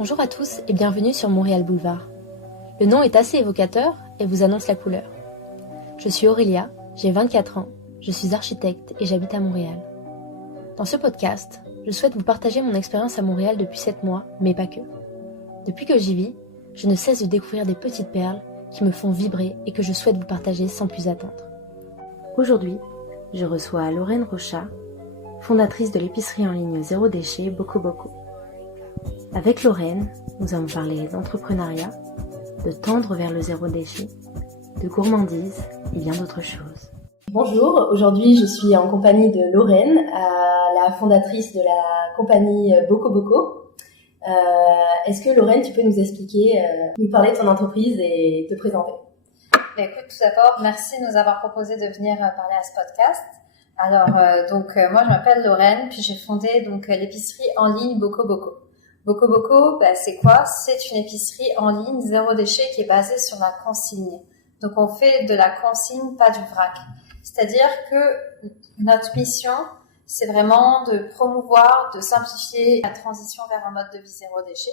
Bonjour à tous et bienvenue sur Montréal Boulevard. Le nom est assez évocateur et vous annonce la couleur. Je suis Aurélia, j'ai 24 ans, je suis architecte et j'habite à Montréal. Dans ce podcast, je souhaite vous partager mon expérience à Montréal depuis 7 mois, mais pas que. Depuis que j'y vis, je ne cesse de découvrir des petites perles qui me font vibrer et que je souhaite vous partager sans plus attendre. Aujourd'hui, je reçois Lorraine Rochat, fondatrice de l'épicerie en ligne Zéro Déchet Boko Boko. Avec Lorraine, nous allons parler d'entrepreneuriat, de tendre vers le zéro déchet, de gourmandise et bien d'autres choses. Bonjour, aujourd'hui je suis en compagnie de Lorraine, la fondatrice de la compagnie Boko Boko. Est-ce que Lorraine, tu peux nous expliquer, nous parler de ton entreprise et te présenter? Écoute, tout d'abord, merci de nous avoir proposé de venir parler à ce podcast. Alors, moi je m'appelle Lorraine, puis j'ai fondé l'épicerie en ligne Boko Boko. Boko Boko, c'est quoi? C'est une épicerie en ligne zéro déchet qui est basée sur la consigne. Donc on fait de la consigne, pas du vrac. C'est-à-dire que notre mission, c'est vraiment de promouvoir, de simplifier la transition vers un mode de vie zéro déchet.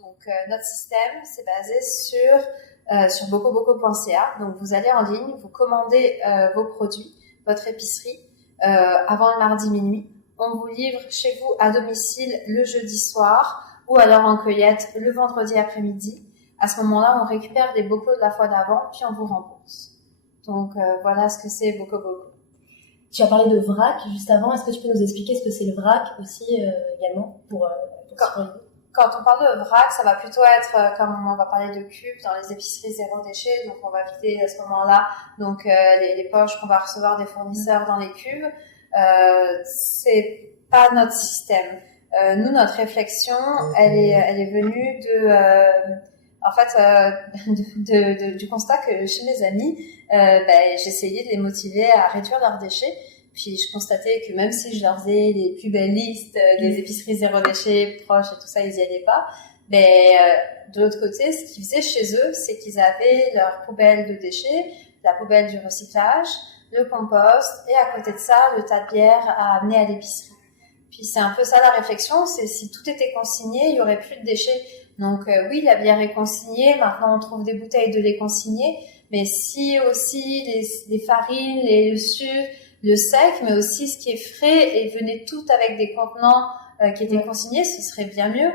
Donc notre système, c'est basé sur bokoboko.ca. Donc vous allez en ligne, vous commandez vos produits, votre épicerie, avant le mardi minuit. On vous livre chez vous à domicile le jeudi soir ou alors en cueillette le vendredi après-midi. À ce moment-là, on récupère des bocaux de la fois d'avant, puis on vous rembourse. Donc voilà ce que c'est Boko Boko. Tu as parlé de vrac juste avant. Est-ce que tu peux nous expliquer ce que c'est le vrac aussi également Quand on parle de vrac, ça va plutôt être comme on va parler de cubes dans les épiceries zéro déchet. Donc on va vider à ce moment-là les poches qu'on va recevoir des fournisseurs dans les cubes. C'est pas notre système. Nous, notre réflexion, elle est venue du constat que chez mes amis, j'essayais de les motiver à réduire leurs déchets. Puis je constatais que même si je leur faisais les plus belles listes des épiceries zéro déchet proches et tout ça, ils y allaient pas. De l'autre côté, ce qu'ils faisaient chez eux, c'est qu'ils avaient leur poubelle de déchets, la poubelle du recyclage, le compost et à côté de ça, le tas de bière à amener à l'épicerie. Puis c'est un peu ça la réflexion, c'est si tout était consigné, il y aurait plus de déchets. Donc oui, la bière est consignée, maintenant on trouve des bouteilles de lait consignées, mais si aussi les farines, les sucres, le sec, mais aussi ce qui est frais et venait tout avec des contenants qui étaient consignés, ce serait bien mieux.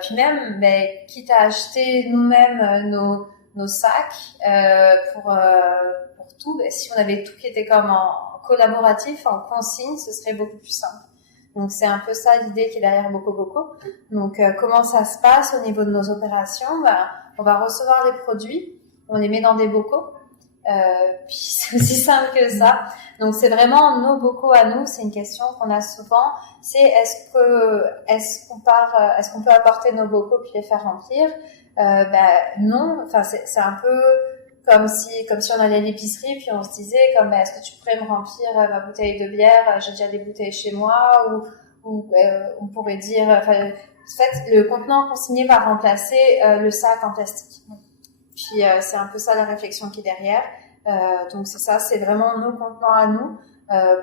Puis même, quitte à acheter nous-mêmes nos sacs pour tout, si on avait tout qui était comme en collaboratif, en consigne, ce serait beaucoup plus simple. Donc c'est un peu ça l'idée qui est derrière Boko Boko. Donc comment ça se passe au niveau de nos opérations? On va recevoir les produits, on les met dans des bocaux. Puis c'est aussi simple que ça. Donc c'est vraiment nos bocaux à nous. C'est une question qu'on a souvent. C'est est-ce qu'on peut apporter nos bocaux puis les faire remplir? Non. Enfin c'est un peu comme si on allait à l'épicerie puis on se disait est-ce que tu pourrais me remplir ma bouteille de bière? J'ai déjà des bouteilles chez moi ou on pourrait dire. En fait le contenant consigné va remplacer le sac en plastique. Puis c'est un peu ça la réflexion qui est derrière. Donc c'est ça, c'est vraiment nos contenants à nous.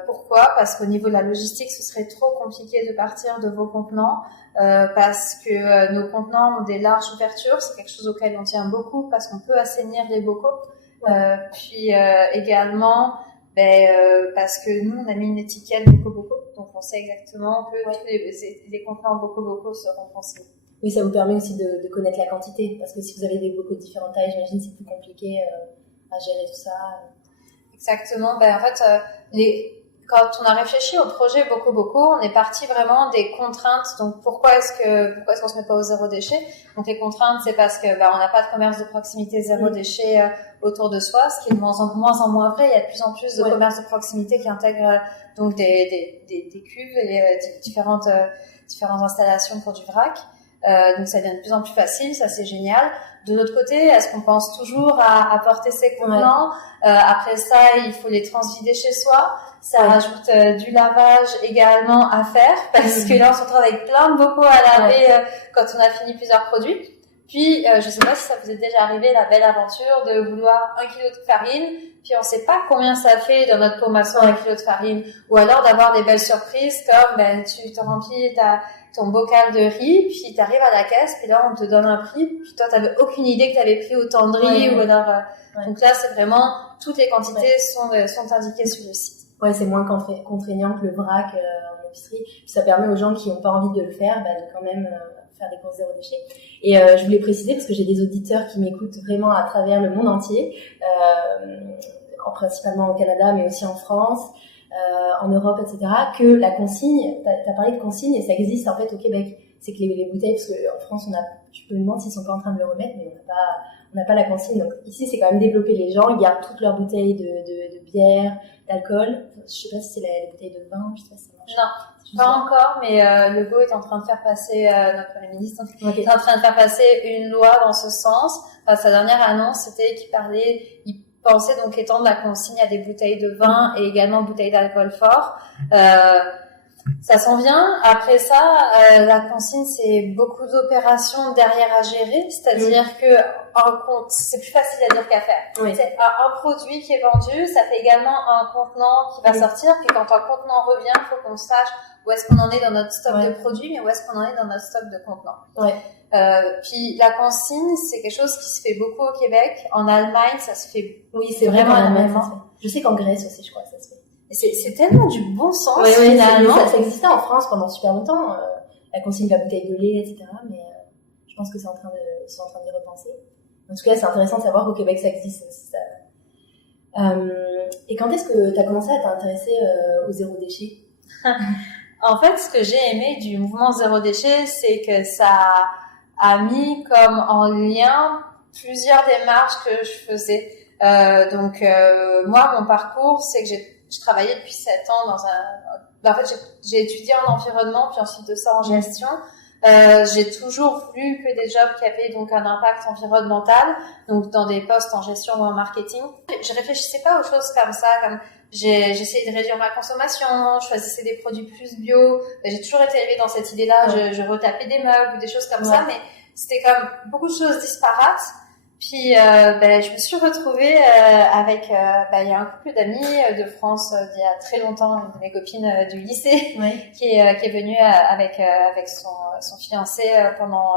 Pourquoi? Parce qu'au niveau de la logistique, ce serait trop compliqué de partir de vos contenants parce que nos contenants ont des larges ouvertures. C'est quelque chose auquel on tient beaucoup parce qu'on peut assainir les bocaux. Puis également parce que nous on a mis une étiquette Boko Boko, donc on sait exactement que tous les contenants Boko Boko seront consignés. Oui, ça vous permet aussi de connaître la quantité, parce que si vous avez des bocaux de différentes tailles, j'imagine c'est plus compliqué à gérer tout ça. Exactement. Quand on a réfléchi au projet Boko Boko, on est parti vraiment des contraintes. Donc pourquoi est-ce qu'on se met pas au zéro déchet? Donc les contraintes, c'est parce que on n'a pas de commerce de proximité zéro déchet autour de soi, ce qui est de moins en moins vrai. Il y a de plus en plus de commerces de proximité qui intègrent donc des cuves et différentes installations pour du vrac. Donc ça devient de plus en plus facile, ça c'est génial. De l'autre côté, est-ce qu'on pense toujours à apporter ces contenants? Après ça, il faut les transvider chez soi. Ça rajoute du lavage également à faire parce que là on se retrouve avec plein de bocaux à laver quand on a fini plusieurs produits. Puis, je sais pas si ça vous est déjà arrivé, la belle aventure de vouloir 1 kilo de farine, puis on sait pas combien ça fait dans notre pot maçon 1 kilo de farine, ou alors d'avoir des belles surprises comme, tu te remplis ton bocal de riz, puis t'arrives à la caisse, puis là, on te donne un prix, puis toi, t'avais aucune idée que t'avais pris autant de riz, ou alors, donc là, c'est vraiment, toutes les quantités sont indiquées sur le site. Ouais, c'est moins contraignant que le vrac en épicerie. Puis ça permet aux gens qui n'ont pas envie de le faire, de quand même faire des courses zéro déchet. Et je voulais préciser, parce que j'ai des auditeurs qui m'écoutent vraiment à travers le monde entier, principalement au Canada, mais aussi en France, en Europe, etc., que la consigne, t'as parlé de consigne, et ça existe en fait au Québec. C'est que les bouteilles, parce qu'en France, tu peux me demander s'ils sont pas en train de le remettre, mais on n'a pas la consigne. Donc ici, c'est quand même développé. Les gens, ils gardent toutes leurs bouteilles de bière, d'alcool. Je sais pas si c'est les bouteilles de vin, je sais pas si ça marche. Non, pas encore, mais Legault est en train de faire passer, notre Premier ministre est en train de faire passer une loi dans ce sens. Enfin, sa dernière annonce, c'était il pensait donc étendre la consigne à des bouteilles de vin et également bouteilles d'alcool fort. Ça s'en vient. Après ça, la consigne, c'est beaucoup d'opérations derrière à gérer, c'est-à-dire que c'est plus facile à dire qu'à faire. Oui. C'est un produit qui est vendu, ça fait également un contenant qui va sortir, puis quand un contenant revient, il faut qu'on sache où est-ce qu'on en est dans notre stock de produits, mais où est-ce qu'on en est dans notre stock de contenants. Ouais. Puis la consigne, c'est quelque chose qui se fait beaucoup au Québec. En Allemagne, ça se fait. Oui, c'est vraiment énormément. Je sais qu'en Grèce aussi, je crois que ça se fait. C'est tellement du bon sens, finalement. Ça existait en France pendant super longtemps, la consigne de la bouteille de lait, etc. Mais je pense que c'est en train d'y repenser. En tout cas, c'est intéressant de savoir qu'au Québec, ça existe aussi. Et quand est-ce que tu as commencé à t'intéresser au zéro déchet? En fait, ce que j'ai aimé du mouvement zéro déchet, c'est que ça a mis comme en lien plusieurs démarches que je faisais. Donc, moi, mon parcours, c'est que je travaillais depuis 7 ans en fait, j'ai étudié en environnement, puis ensuite de ça en gestion. J'ai toujours voulu que des jobs qui avaient donc un impact environnemental, donc dans des postes en gestion ou en marketing. Je réfléchissais pas aux choses comme ça, comme j'essayais de réduire ma consommation, je choisissais des produits plus bio. J'ai toujours été élevée dans cette idée-là. Je retapais des meubles ou des choses comme ça, mais c'était comme beaucoup de choses disparates. Puis je me suis retrouvée avec il y a un couple d'amis de France d'il y a très longtemps, une de mes copines du lycée, qui est venue avec son fiancé pendant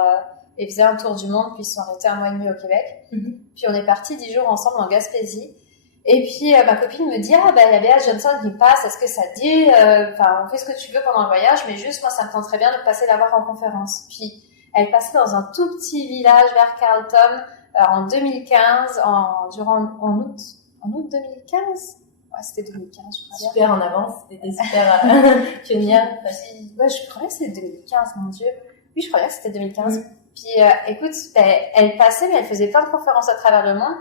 ils faisaient un tour du monde, puis ils se sont arrêtés 1 mois et demi au Québec. Puis on est partis 10 jours ensemble en Gaspésie. Et puis ma copine me dit il y a Béa Johnson qui passe, est-ce que ça te dit on fait ce que tu veux pendant le voyage, mais juste moi ça me tenterait bien de passer la voir en conférence. Puis elle passait dans un tout petit village vers Carleton en 2015, en août 2015. Ouais, c'était 2015, je crois. Super en avance, c'était super pionnière. Je croyais que c'était 2015, mon Dieu. Oui, je croyais que c'était 2015. Puis écoute, elle passait, mais elle faisait plein de conférences à travers le monde.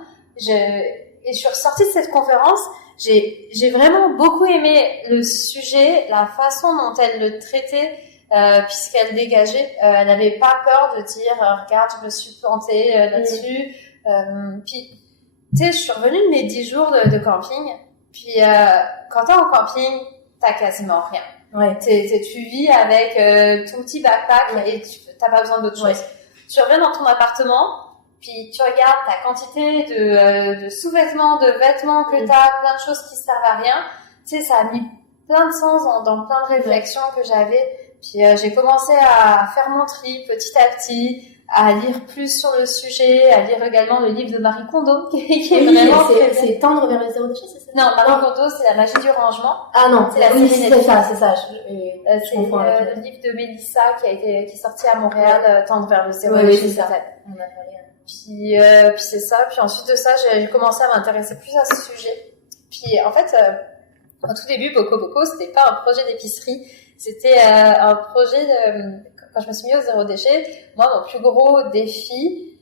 Et je suis ressortie de cette conférence, j'ai vraiment beaucoup aimé le sujet, la façon dont elle le traitait, puisqu'elle dégageait, elle n'avait pas peur de dire regarde, je me suis plantée là-dessus. Puis tu sais, je suis revenue de mes 10 jours de camping, puis quand t'es en camping, t'as quasiment rien. Ouais. Tu vis avec ton petit backpack et t'as pas besoin d'autre chose. Tu reviens dans ton appartement, puis tu regardes ta quantité de sous-vêtements, de vêtements que t'as, plein de choses qui servent à rien. Tu sais, ça a mis plein de sens dans plein de réflexions que j'avais. Puis j'ai commencé à faire mon tri petit à petit, à lire plus sur le sujet, à lire également le livre de Marie Kondo, qui est vraiment c'est Tendre vers le zéro déchet, c'est ça? Non, Marie Kondo, c'est La magie du rangement. Ah non, c'est ça. C'est le livre de Mélissa qui est sorti à Montréal, Tendre vers le zéro déchet. C'est ça. On a parlé. Puis c'est ça. Puis ensuite de ça, j'ai commencé à m'intéresser plus à ce sujet. Puis en fait, au tout début, Boko Boko, c'était pas un projet d'épicerie. C'était un projet quand je me suis mis au zéro déchet, moi, mon plus gros défi,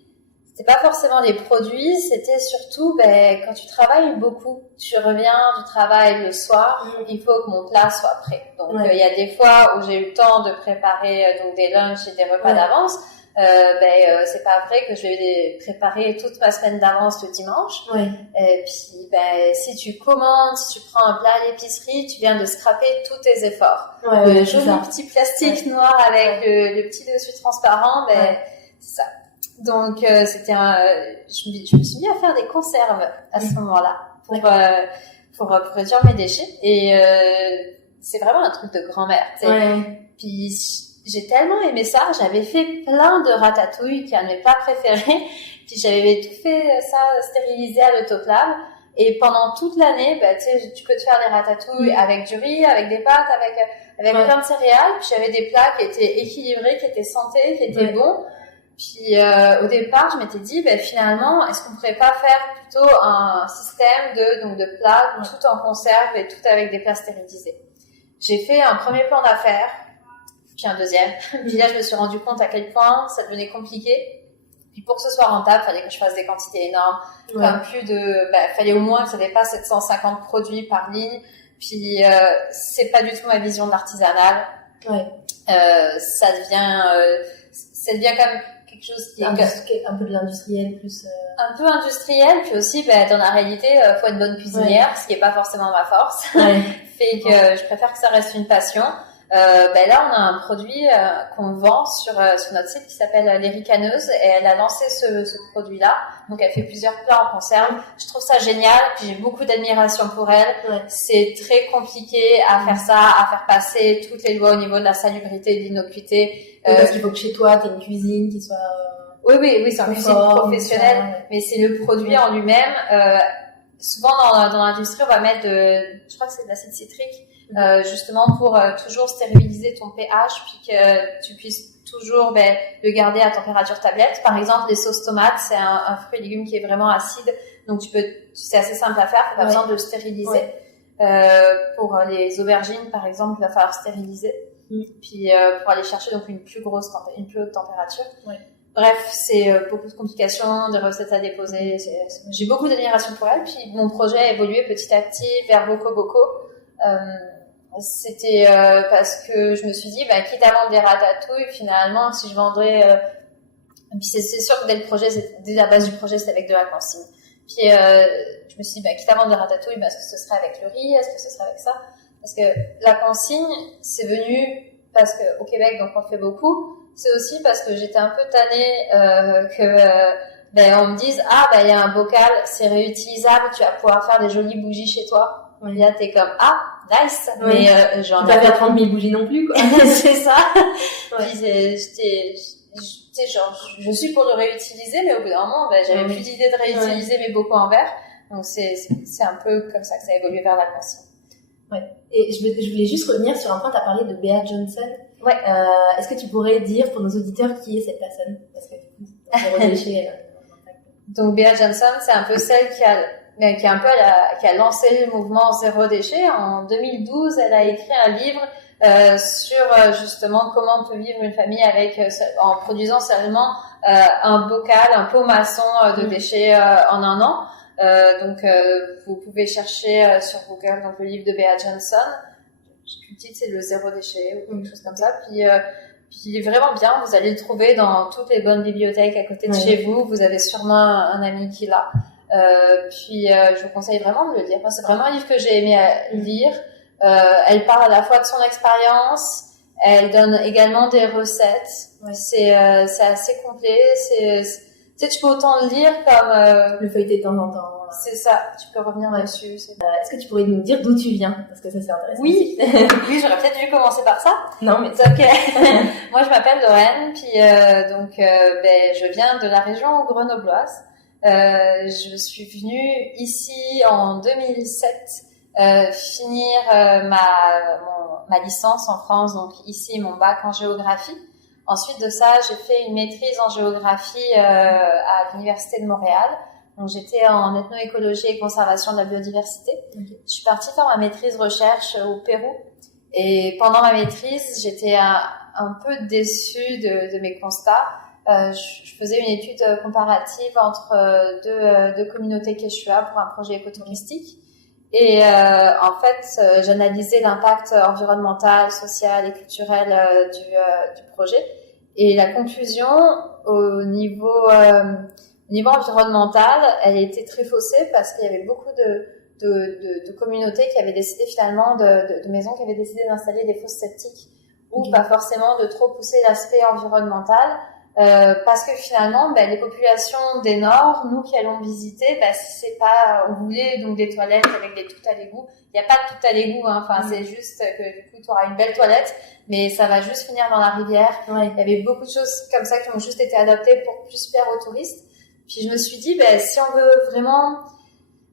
c'était pas forcément les produits, c'était surtout, quand tu travailles beaucoup, tu reviens du travail le soir, il faut que mon plat soit prêt. Donc, il y a des fois où j'ai eu le temps de préparer donc des lunchs et des repas d'avance. C'est pas vrai que je vais préparer toute ma semaine d'avance le dimanche. Et puis si tu commandes, si tu prends un plat à l'épicerie, tu viens de scraper tous tes efforts. Le joli petit plastique noir avec le petit dessus transparent, c'est ça. Donc je me suis mis à faire des conserves à ce moment-là pour réduire mes déchets. Et c'est vraiment un truc de grand-mère, tu sais. Ouais. Puis j'ai tellement aimé ça, j'avais fait plein de ratatouille qui est un de mes plats préférés. Puis j'avais tout fait ça stérilisé à l'autoclave. Et pendant toute l'année, bah, tu sais, tu peux te faire des ratatouilles avec du riz, avec des pâtes, avec plein de céréales. Puis j'avais des plats qui étaient équilibrés, qui étaient santé, qui étaient bons. Puis au départ, je m'étais dit, bah, finalement, est-ce qu'on pourrait pas faire plutôt un système de plats tout en conserve et tout avec des plats stérilisés. J'ai fait un premier plan d'affaires, puis un deuxième. Puis là, je me suis rendu compte à quel point ça devenait compliqué. Puis pour que ce soit rentable, fallait que je fasse des quantités énormes. Comme fallait au moins que ça dépasse 750 produits par ligne. Puis c'est pas du tout ma vision de l'artisanal. Ça devient comme quelque chose qui est un peu de l'industriel plus. Un peu industriel, puis aussi dans la réalité, faut être bonne cuisinière, ce qui est pas forcément ma force. Fait que je préfère que ça reste une passion. Là, on a un produit qu'on vend sur notre site qui s'appelle Les Ricaneuses, et elle a lancé ce produit-là. Donc, elle fait plusieurs plats en conserve. Je trouve ça génial, puis j'ai beaucoup d'admiration pour elle. C'est très compliqué à faire ça, à faire passer toutes les lois au niveau de la salubrité, de l'innocuité. Parce qu'il faut que chez toi, tu aies une cuisine qui soit... Oui, c'est une cuisine professionnelle, mais c'est le produit en lui-même. Souvent, dans l'industrie, on va mettre je crois que c'est de l'acide citrique, justement pour toujours stériliser ton pH, puis que tu puisses toujours le garder à température tablette. Par exemple, les sauces tomates, c'est un fruit et légume qui est vraiment acide, donc c'est assez simple à faire, t'as pas besoin de le stériliser. Pour les aubergines, par exemple, il va falloir stériliser, puis pour aller chercher donc une plus haute température. Bref, c'est beaucoup de complications, des recettes à déposer. J'ai beaucoup d'admiration pour elle. Puis mon projet a évolué petit à petit vers Boko Boko. C'était parce que je me suis dit, quitte à vendre des ratatouilles, finalement, si je vendrais... puis c'est sûr que dès la base du projet, c'était avec de la consigne. Puis je me suis dit, quitte à vendre des ratatouilles, est-ce que ce serait avec le riz? Est-ce que ce serait avec ça? Parce que la consigne, c'est venu parce qu'au Québec, donc on le fait beaucoup. C'est aussi parce que j'étais un peu tannée on me dise il y a un bocal, c'est réutilisable, tu vas pouvoir faire des jolies bougies chez toi. Et là t'es comme nice, mais j'ai envie de faire 30 000 bougies non plus, quoi. C'est ça. Puis je suis pour le réutiliser, mais au bout d'un moment j'avais plus d'idée de réutiliser mes bocaux en verre, donc c'est un peu comme ça que ça a évolué vers la consigne. Et je voulais juste revenir sur un point, tu as parlé de Bea Johnson. Est-ce que tu pourrais dire pour nos auditeurs qui est cette personne? Parce que donc Bea Johnson, c'est un peu celle qui a lancé le mouvement Zéro Déchet. En 2012, elle a écrit un livre sur justement comment on peut vivre une famille en produisant seulement un bocal, un pot maçon de déchets en un an. Donc vous pouvez chercher sur Google donc le livre de Bea Johnson. Le titre c'est le Zéro Déchet ou quelque chose comme ça. Puis il est vraiment bien. Vous allez le trouver dans toutes les bonnes bibliothèques à côté de chez vous. Vous avez sûrement un ami qui l'a. Je vous conseille vraiment de le lire. Moi, c'est vraiment un livre que j'ai aimé lire. Elle parle à la fois de son expérience. Elle donne également des recettes. C'est assez complet. Tu sais, tu peux autant le lire comme le feuilleter de temps en temps. C'est ça, tu peux revenir dessus. Est-ce que tu pourrais nous dire d'où tu viens? Parce que ça, c'est intéressant. Oui, j'aurais peut-être dû commencer par ça. Non, mais c'est ok. Moi, je m'appelle Lorraine, puis je viens de la région grenobloise. Je suis venue ici en 2007 finir ma licence en France, donc ici mon bac en géographie. Ensuite de ça, j'ai fait une maîtrise en géographie à l'Université de Montréal. Donc j'étais en ethnoécologie et conservation de la biodiversité. Je suis partie faire ma maîtrise recherche au Pérou. Et pendant ma maîtrise, j'étais un peu déçue de mes constats. Je faisais une étude comparative entre deux communautés quechua pour un projet écotouristique. Et en fait, j'analysais l'impact environnemental, social et culturel du projet. Et la conclusion au niveau environnemental, elle était très faussée parce qu'il y avait beaucoup de communautés qui avaient décidé finalement de maisons qui avaient décidé d'installer des fosses septiques ou pas forcément de trop pousser l'aspect environnemental. parce que finalement, les populations des Nord, nous qui allons visiter, si c'est pas, on voulait donc des toilettes avec des tout à l'égout. Il n'y a pas de tout à l'égout, hein. Enfin, c'est juste que du coup, tu auras une belle toilette, mais ça va juste finir dans la rivière. Ouais. Il y avait beaucoup de choses comme ça qui ont juste été adaptées pour plus plaire aux touristes. Puis je me suis dit, si on veut vraiment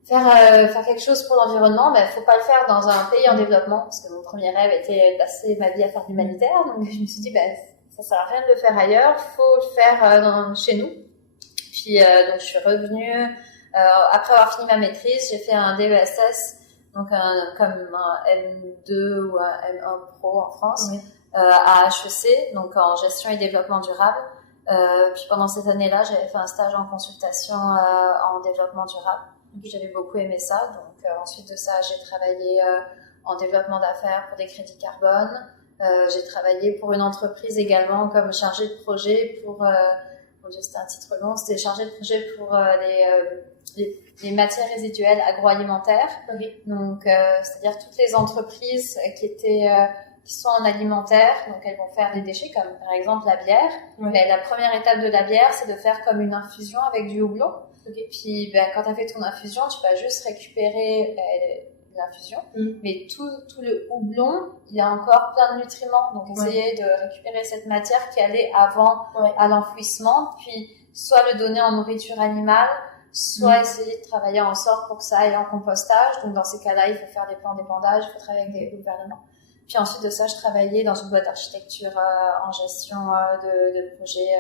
faire quelque chose pour l'environnement, faut pas le faire dans un pays en développement, parce que mon premier rêve était de passer ma vie à faire de l'humanitaire. Donc je me suis dit, ça sert à rien de le faire ailleurs, faut le faire chez nous. Puis donc je suis revenue après avoir fini ma maîtrise, j'ai fait un DESS, donc comme un M2 ou un M1 Pro en France, oui. à HEC, donc en gestion et développement durable. Puis pendant cette année-là, j'avais fait un stage en consultation en développement durable. Puis j'avais beaucoup aimé ça. Donc ensuite de ça, j'ai travaillé en développement d'affaires pour des crédits carbone. J'ai travaillé pour une entreprise également comme chargée de projet pour mon Dieu, c'était un titre long, c'était chargée de projet pour les matières résiduelles agroalimentaires. Okay. Donc c'est-à-dire toutes les entreprises qui sont en alimentaire, donc elles vont faire des déchets comme par exemple la bière. Ouais. La première étape de la bière, c'est de faire comme une infusion avec du houblon. Okay. Puis quand tu as fait ton infusion, tu vas juste récupérer l'infusion, mais tout le houblon, il y a encore plein de nutriments, donc essayer de récupérer cette matière qui allait avant à l'enfouissement, puis soit le donner en nourriture animale, soit essayer de travailler en sorte pour que ça aille en compostage. Donc dans ces cas-là, il faut faire des plans d'épandage, il faut travailler avec des gouvernements. Puis ensuite de ça, je travaillais dans une boîte d'architecture en gestion de projets.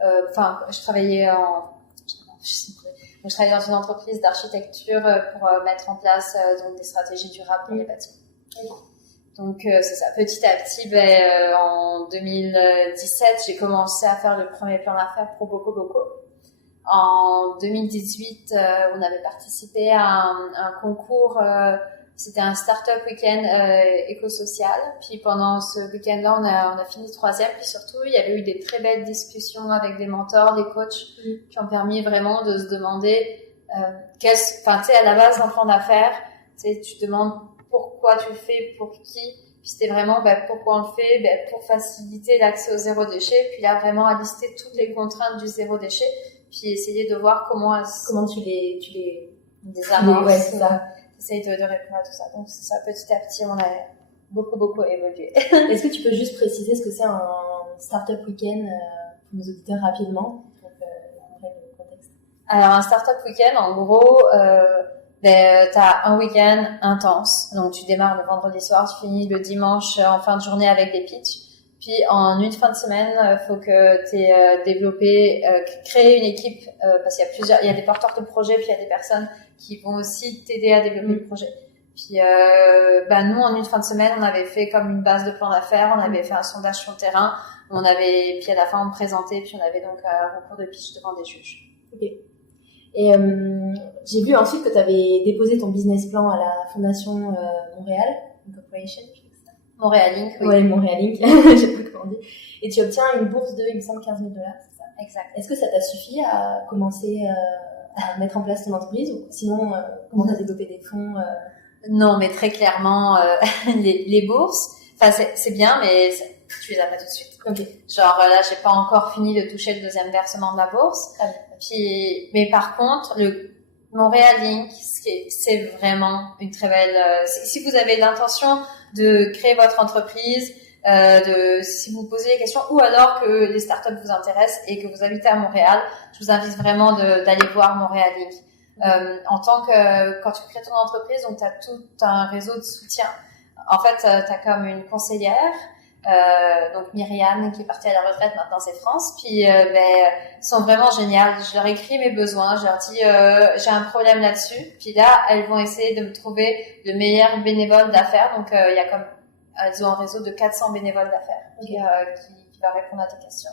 Je travaillais je travaillais dans une entreprise d'architecture pour mettre en place donc des stratégies durables pour les bâtiments. Donc c'est ça. Petit à petit, en 2017, j'ai commencé à faire le premier plan d'affaires pour Boko Boko. En 2018, on avait participé à un concours. C'était un start-up week-end éco-social. Puis pendant ce week-end-là, on a fini 3e. Puis surtout, il y avait eu des très belles discussions avec des mentors, des coachs, qui ont permis vraiment de se demander, tu sais, à la base d'un plan d'affaires, tu te demandes pourquoi tu le fais, pour qui. Puis c'était vraiment pourquoi on le fait, pour faciliter l'accès au zéro déchet. Puis là, vraiment à lister toutes les contraintes du zéro déchet. Puis essayer de voir comment tu les amorces. Ouais, c'est ça. Essaye de répondre à tout ça. Donc c'est ça, petit à petit, on a beaucoup évolué. Est-ce que tu peux juste préciser ce que c'est un startup week-end pour nos auditeurs rapidement, pour comprendre le contexte? Alors un startup week-end, en gros, t'as un week-end intense. Donc tu démarres le vendredi soir, tu finis le dimanche en fin de journée avec des pitchs. Puis en une fin de semaine, faut que t'aies développé, créé une équipe, parce qu'il y a des porteurs de projets, puis il y a des personnes qui vont aussi t'aider à développer le projet. Puis nous, en une fin de semaine, on avait fait comme une base de plan d'affaires, on avait fait un sondage sur le terrain, puis à la fin, on présentait, puis on avait donc un concours de pitch devant des juges. Ok. Et j'ai vu ensuite que tu avais déposé ton business plan à la Fondation Montréal Incorporation. Montréal Inc, oui. Ouais, Montréal Inc, je sais pas comment on dit. Et tu obtiens une bourse de, il me semble, 15 000 $, c'est ça? Exact. Est-ce que ça t'a suffi à commencer à mettre en place ton entreprise, ou sinon, comment t'as développé des fonds Non, mais très clairement, les bourses, c'est bien, mais tu les as pas tout de suite. Okay. Genre là, j'ai pas encore fini de toucher le deuxième versement de la bourse. Ah. Puis, mais par contre, le Montréal Inc, c'est vraiment une très belle. Si vous avez l'intention de créer votre entreprise, si vous posez des questions, ou alors que les startups vous intéressent et que vous habitez à Montréal, je vous invite vraiment d'aller voir Montréal Inc. En tant que, quand tu crées ton entreprise, donc tu as tout un réseau de soutien. En fait, tu as comme une conseillère, donc Myriam, qui est partie à la retraite, maintenant c'est France, puis sont vraiment géniales. Je leur écris mes besoins, je leur dis j'ai un problème là-dessus, puis là elles vont essayer de me trouver de meilleurs bénévoles d'affaires. Donc il y a comme elles ont un réseau de 400 bénévoles d'affaires qui va répondre à tes questions.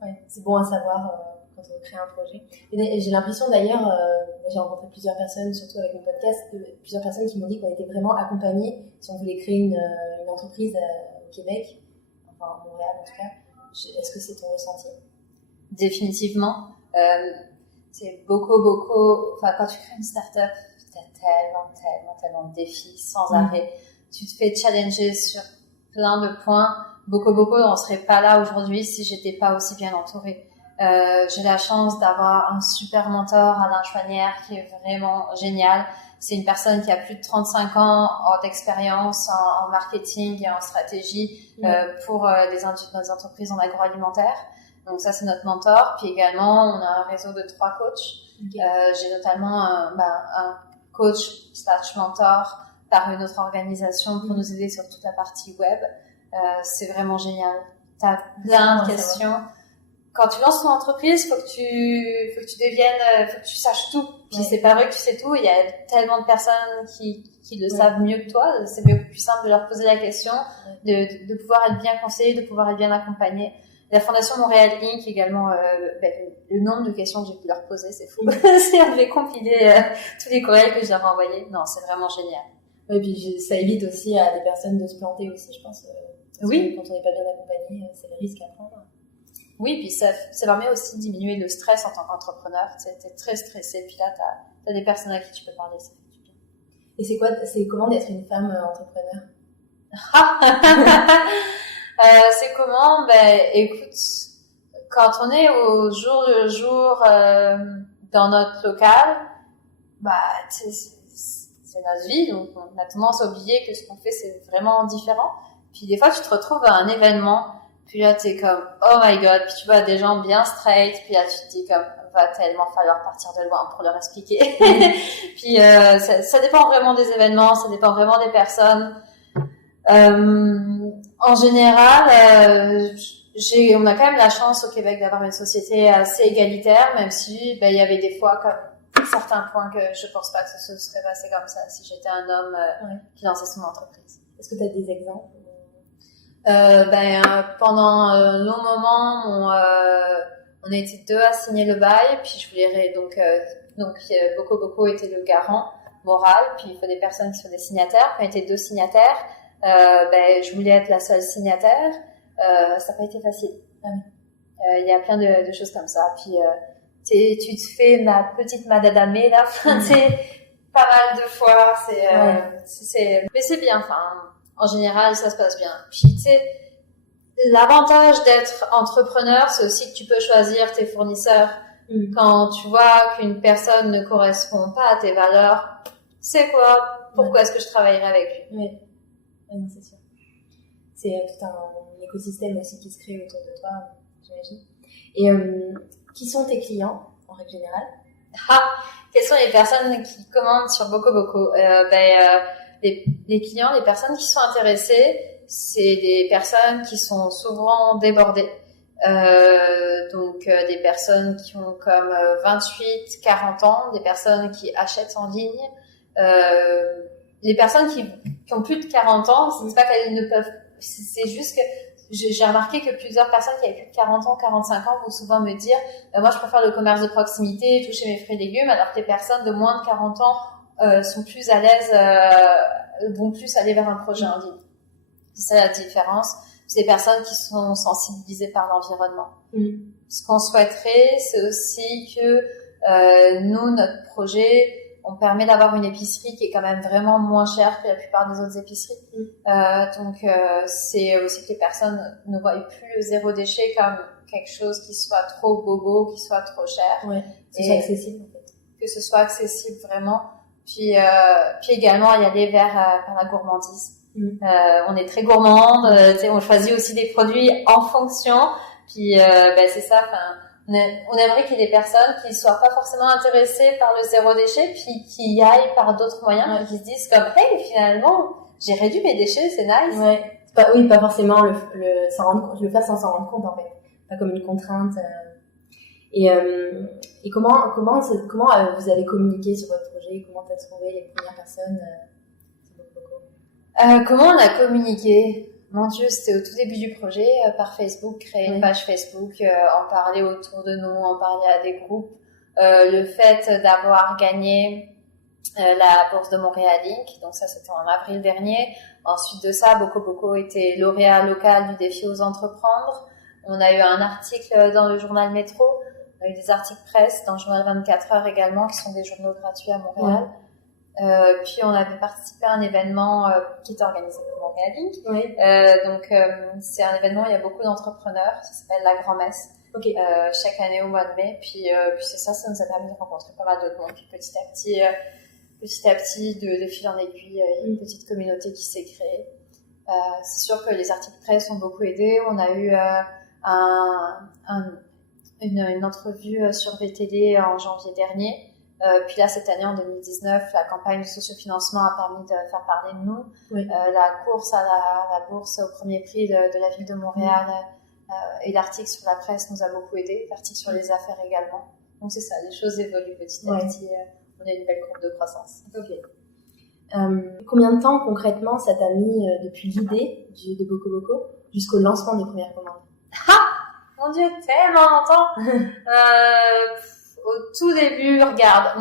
Ouais, c'est bon à savoir quand on crée un projet. Et j'ai l'impression d'ailleurs, j'ai rencontré plusieurs personnes, surtout avec mon podcast, plusieurs personnes qui m'ont dit qu'on était vraiment accompagnés si on voulait créer une entreprise au Québec, enfin à Montréal en tout cas. Est-ce que c'est ton ressenti? Définitivement. C'est beaucoup. Enfin, quand tu crées une start-up, t'as tellement de défis sans arrêt. Tu te fais challenger sur plein de points. Boko Boko, on serait pas là aujourd'hui si j'étais pas aussi bien entourée. J'ai la chance d'avoir un super mentor, Alain Chouanière, qui est vraiment génial. C'est une personne qui a plus de 35 ans d'expérience en marketing et en stratégie pour des entreprises en agroalimentaire. Donc ça, c'est notre mentor. Puis également, on a un réseau de 3 coachs. J'ai notamment un coach/mentor par une autre organisation pour nous aider sur toute la partie web. C'est vraiment génial. T'as plein de questions. Quand tu lances ton entreprise, faut que tu saches tout. Puis c'est pas vrai que tu sais tout. Il y a tellement de personnes qui le savent mieux que toi. C'est beaucoup plus simple de leur poser la question, de pouvoir être bien conseillé, de pouvoir être bien accompagné. La Fondation Montréal Inc. également, le nombre de questions que j'ai pu leur poser, c'est fou. Si on devait compiler tous les courriels que je leur ai envoyés, non, c'est vraiment génial. Ouais, puis ça évite aussi à des personnes de se planter aussi, je pense. Oui. Quand on n'est pas bien accompagné, c'est le risque à prendre. Oui, puis ça permet aussi de diminuer le stress en tant qu'entrepreneur. T'es très stressé, puis là, t'as des personnes à qui tu peux parler, ça fait du bien. Et c'est comment d'être une femme entrepreneur? C'est comment? Écoute, quand on est au jour le jour dans notre local, c'est notre vie, donc on a tendance à oublier que ce qu'on fait, c'est vraiment différent. Puis des fois, tu te retrouves à un événement, puis là, t'es comme, oh my god, puis tu vois des gens bien straight, puis là, tu te dis comme, va tellement falloir partir de loin pour leur expliquer. Puis ça dépend vraiment des événements, ça dépend vraiment des personnes. En général, on a quand même la chance au Québec d'avoir une société assez égalitaire, même si il y avait des fois comme certains points que je pense pas que ce serait passé comme ça si j'étais un homme qui lançait son entreprise. Est-ce que tu as des exemples? Pendant un long moment, on était 2 à signer le bail, puis je voulais donc Boko était le garant moral, puis il faut des personnes qui sont des signataires. Quand on était 2 signataires, je voulais être la seule signataire. Ça n'a pas été facile. Il y a plein de choses comme ça. Puis tu te fais ma petite madadamé là, pas mal de fois. Mais c'est bien. Enfin, en général, ça se passe bien. Puis tu sais, l'avantage d'être entrepreneur, c'est aussi que tu peux choisir tes fournisseurs. Quand tu vois qu'une personne ne correspond pas à tes valeurs, c'est quoi? Pourquoi est-ce que je travaillerai avec lui? Oui, non, c'est sûr. C'est tout un écosystème aussi qui se crée autour de toi, j'imagine. Et qui sont tes clients, en règle générale? Quelles sont les personnes qui commandent sur Boko Boko? Les clients, les personnes qui sont intéressées, c'est des personnes qui sont souvent débordées. Donc des personnes qui ont comme 28, 40 ans, des personnes qui achètent en ligne. Les personnes qui ont plus de 40 ans, c'est pas qu'elles ne peuvent, c'est juste que j'ai remarqué que plusieurs personnes qui avaient plus de 40 ans, 45 ans vont souvent me dire moi je préfère le commerce de proximité, toucher mes fruits et légumes, alors que les personnes de moins de 40 ans sont plus à l'aise, vont plus aller vers un projet en ligne. C'est ça la différence. C'est des personnes qui sont sensibilisées par l'environnement. Ce qu'on souhaiterait, c'est aussi que nous, notre projet, on permet d'avoir une épicerie qui est quand même vraiment moins chère que la plupart des autres épiceries. Donc c'est aussi que les personnes ne voient plus le zéro déchet comme quelque chose qui soit trop bobo, qui soit trop cher. Ouais, que ce soit accessible en fait. Que ce soit accessible vraiment. Puis également y aller vers la gourmandise. On est très gourmande, on choisit aussi des produits en fonction. Puis c'est ça. On aimerait qu'il y ait des personnes qui soient pas forcément intéressées par le zéro déchet, puis qui y aillent par d'autres moyens, et qui se disent comme hey, finalement j'ai réduit mes déchets, c'est nice. Ouais. Pas forcément le faire sans s'en rendre compte en fait, pas comme une contrainte. Et comment vous avez communiqué sur votre projet? Comment t'as trouvé les premières personnes? Comment on a communiqué? Mon Dieu, c'était au tout début du projet, par Facebook, créer une page Facebook, en parler autour de nous, en parler à des groupes. Le fait d'avoir gagné la bourse de Montréal Inc., donc ça c'était en avril dernier. Ensuite de ça, Boko Boko était lauréat local du défi Ose entreprendre. On a eu un article dans le journal Métro, on a eu des articles presse dans le journal 24 heures également, qui sont des journaux gratuits à Montréal. Puis on avait participé à un événement qui était organisé par Montréal Inc. Oui. C'est un événement où il y a beaucoup d'entrepreneurs, ça s'appelle la Grand-Messe, chaque année au mois de mai. Puis c'est ça nous a permis de rencontrer pas mal d'autres monde. Puis petit à petit, de fil en aiguille, il y a une petite communauté qui s'est créée. C'est sûr que les articles presse ont beaucoup aidé. On a eu une entrevue sur VTD en janvier dernier. Puis là, cette année, en 2019, la campagne de sociofinancement a permis de faire parler de nous. Oui. La course à la bourse au premier prix de la ville de Montréal et l'article sur la presse nous a beaucoup aidé. L'article sur les affaires également. Donc c'est ça, les choses évoluent petit à petit. On a une belle courbe de croissance. Combien de temps concrètement ça t'a mis depuis l'idée de Boko Boko jusqu'au lancement des premières commandes? Mon Dieu, tellement longtemps. Au tout début, regarde,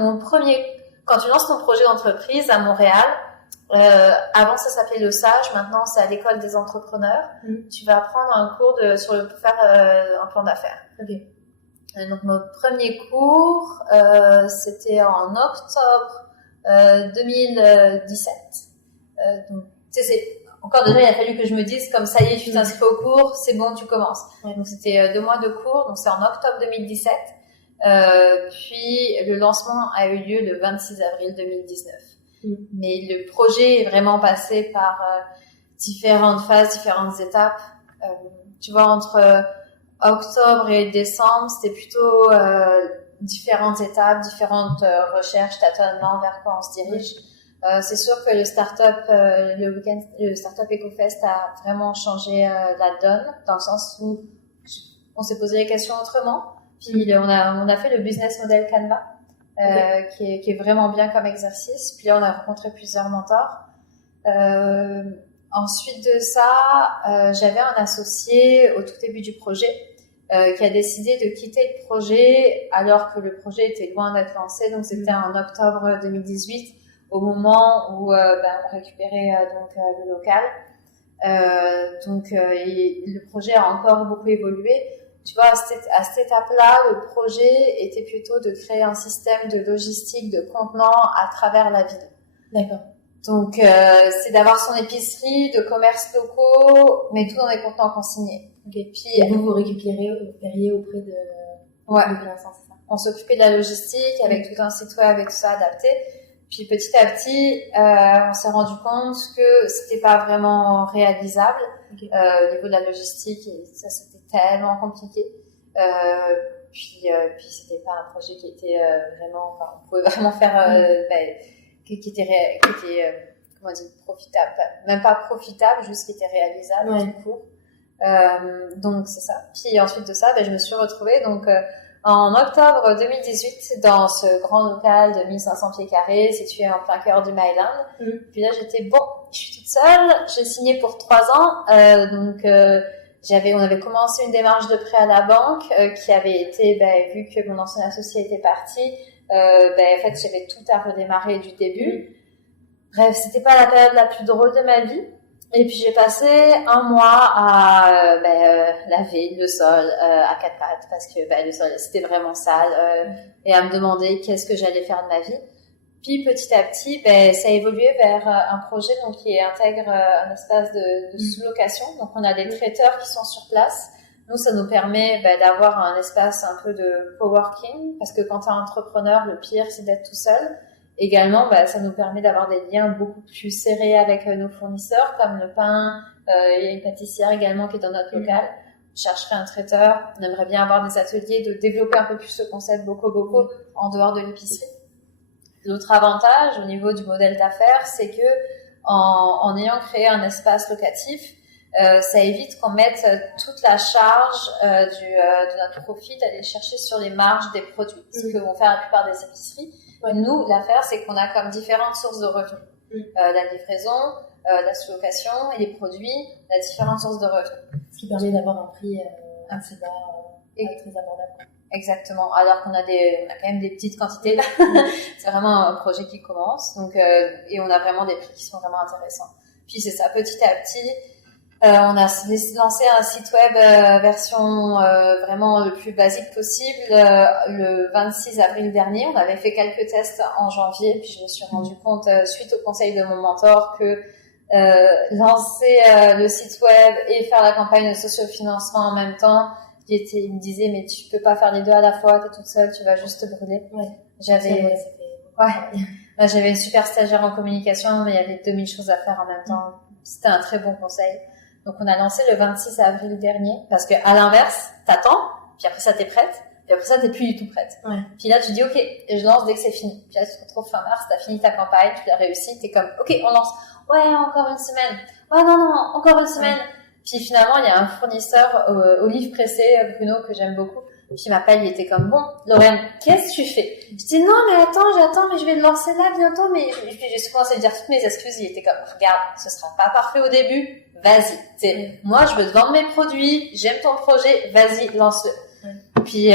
quand tu lances ton projet d'entreprise à Montréal, avant ça s'appelait le SAGE, maintenant c'est à l'école des entrepreneurs. Tu vas apprendre un cours pour faire un plan d'affaires. Donc mon premier cours, c'était en octobre 2017. Donc encore déjà, il a fallu que je me dise comme ça y est, tu t'inscris au cours, c'est bon, tu commences. Donc c'était 2 mois de cours, donc c'est en octobre 2017. Puis le lancement a eu lieu le 26 avril 2019. Mais le projet est vraiment passé par différentes phases, différentes étapes. Tu vois, entre octobre et décembre, c'était plutôt différentes étapes, différentes recherches, tâtonnements vers quoi on se dirige. C'est sûr que le startup EcoFest a vraiment changé la donne, dans le sens où on s'est posé les questions autrement. Puis on a fait le business model Canva, qui est vraiment bien comme exercice. Puis là, on a rencontré plusieurs mentors. Ensuite de ça, j'avais un associé au tout début du projet qui a décidé de quitter le projet alors que le projet était loin d'être lancé. Donc c'était en octobre 2018, au moment où on récupérait le local. Le projet a encore beaucoup évolué. Tu vois, à cette étape-là, le projet était plutôt de créer un système de logistique de contenants à travers la ville. D'accord. Donc, c'est d'avoir son épicerie, de commerces locaux, mais tout dans des contenants consignés. Puis, vous récupériez auprès de commerçants, c'est ça? On s'occupait de la logistique avec tout un site web et tout ça adapté. Puis, petit à petit, on s'est rendu compte que c'était pas vraiment réalisable au niveau de la logistique, et ça, c'était tellement compliqué. Puis c'était pas un projet qui était vraiment, on pouvait vraiment faire, qui était comment dire, profitable, même pas profitable, juste qui était réalisable tout court. Donc c'est ça. Puis ensuite de ça, je me suis retrouvée en octobre 2018 dans ce grand local de 1500 pieds carrés situé en plein cœur du Myland. Puis là j'étais je suis toute seule, j'ai signé pour 3 ans, on avait commencé une démarche de prêt à la banque qui avait été, vu que mon ancien associé était parti, en fait j'avais tout à redémarrer du début. Bref, c'était pas la période la plus drôle de ma vie. Et puis j'ai passé 1 mois à laver le sol à 4 pattes parce que le sol c'était vraiment sale et à me demander qu'est-ce que j'allais faire de ma vie. Puis petit à petit, ça a évolué vers un projet qui intègre un espace de sous-location. Donc on a des traiteurs qui sont sur place. Nous, ça nous permet d'avoir un espace un peu de coworking parce que quand tu es entrepreneur, le pire c'est d'être tout seul. Également, ça nous permet d'avoir des liens beaucoup plus serrés avec nos fournisseurs, comme le pain. Il y a une pâtissière également qui est dans notre local. On chercherait un traiteur. On aimerait bien avoir des ateliers, de développer un peu plus ce concept Boko Boko en dehors de l'épicerie. L'autre avantage au niveau du modèle d'affaires, c'est que en ayant créé un espace locatif, ça évite qu'on mette toute la charge de notre profit d'aller chercher sur les marges des produits, ce que vont faire la plupart des épiceries. Nous, l'affaire, c'est qu'on a comme différentes sources de revenus. La livraison, la sous-location et les produits, la différentes sources de revenus. Ce qui permet d'avoir un prix assez bas et très abordable. Exactement. Alors qu'on a quand même des petites quantités. C'est vraiment un projet qui commence. Donc, et on a vraiment des prix qui sont vraiment intéressants. Puis c'est ça, petit à petit, On a lancé un site web version vraiment le plus basique possible le 26 avril dernier. On avait fait quelques tests en janvier, puis je me suis rendu compte suite au conseil de mon mentor que lancer le site web et faire la campagne de sociofinancement en même temps, il me disait mais tu peux pas faire les deux à la fois, t'es toute seule, tu vas juste te brûler. Ouais. J'avais une super stagiaire en communication, mais il y avait 2000 choses à faire en même temps. C'était un très bon conseil. Donc on a lancé le 26 avril dernier, parce que à l'inverse, t'attends, puis après ça t'es prête, puis après ça t'es plus du tout prête. Ouais. Puis là tu dis ok, et je lance dès que c'est fini. Puis là tu te retrouves fin mars, t'as fini ta campagne, tu l'as réussi, t'es comme ok on lance, ouais encore une semaine, ouais non encore une semaine. Puis finalement il y a un fournisseur olive pressée, Bruno, que j'aime beaucoup. Puis il m'appelle, il était comme bon, Lorraine, qu'est-ce que tu fais? Je dis non mais j'attends, mais je vais le lancer là bientôt. Mais puis j'ai commencé à lui dire toutes mes excuses. Il était comme regarde, ce sera pas parfait au début, vas-y. Moi je veux te vendre mes produits, j'aime ton projet, vas-y lance-le. Puis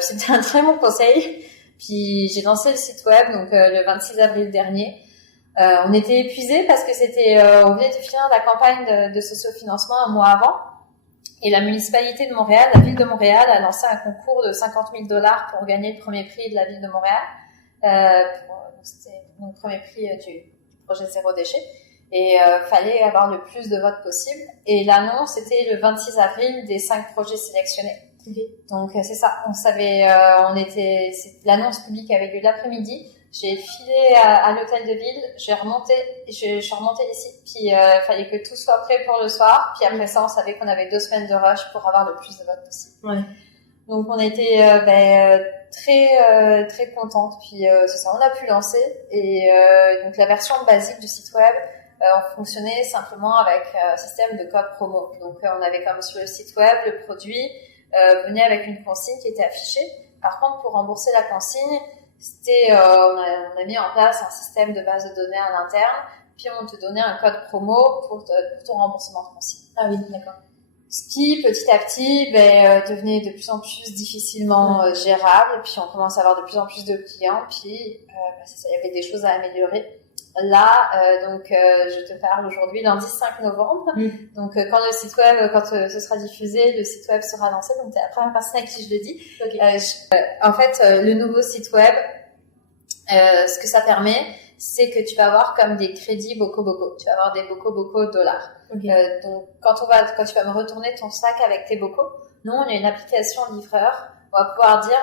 c'était un très bon conseil. Puis j'ai lancé le site web donc le 26 avril dernier. On était épuisés parce que on venait de finir la campagne de sociofinancement un mois avant. Et la municipalité de Montréal, la ville de Montréal, a lancé un concours de 50 000 $ pour gagner le premier prix de la ville de Montréal. C'était le premier prix du projet Zéro Déchet. Et fallait avoir le plus de votes possible. Et l'annonce était le 26 avril des 5 projets sélectionnés. Okay. Donc c'est ça. On savait, l'annonce publique avait lieu l'après-midi. J'ai filé à l'hôtel de ville, je suis remontée ici, puis fallait que tout soit prêt pour le soir, puis après ça on savait qu'on avait 2 semaines de rush pour avoir le plus de votes possible. Ouais. Donc on était très contentes, puis c'est ça, on a pu lancer, et donc la version basique du site web, on fonctionnait simplement avec un système de code promo. Donc on avait comme sur le site web, le produit venait avec une consigne qui était affichée. Par contre, pour rembourser la consigne, on a mis en place un système de base de données en interne, puis on te donnait un code promo pour ton remboursement de consigne. Ah oui, d'accord. Ce qui, petit à petit, devenait de plus en plus difficilement gérable, puis on commence à avoir de plus en plus de clients, puis c'est ça, il y avait des choses à améliorer. Là, je te parle aujourd'hui, lundi 5 novembre. Donc, quand le site web, ce sera diffusé, le site web sera lancé. Donc, t'es la première personne à qui je le dis. Okay. En fait, le nouveau site web, ce que ça permet, c'est que tu vas avoir comme des crédits bocaux. Tu vas avoir des bocaux dollars. Okay. Donc, quand tu vas me retourner ton sac avec tes bocaux, nous, on a une application livreur. On va pouvoir dire,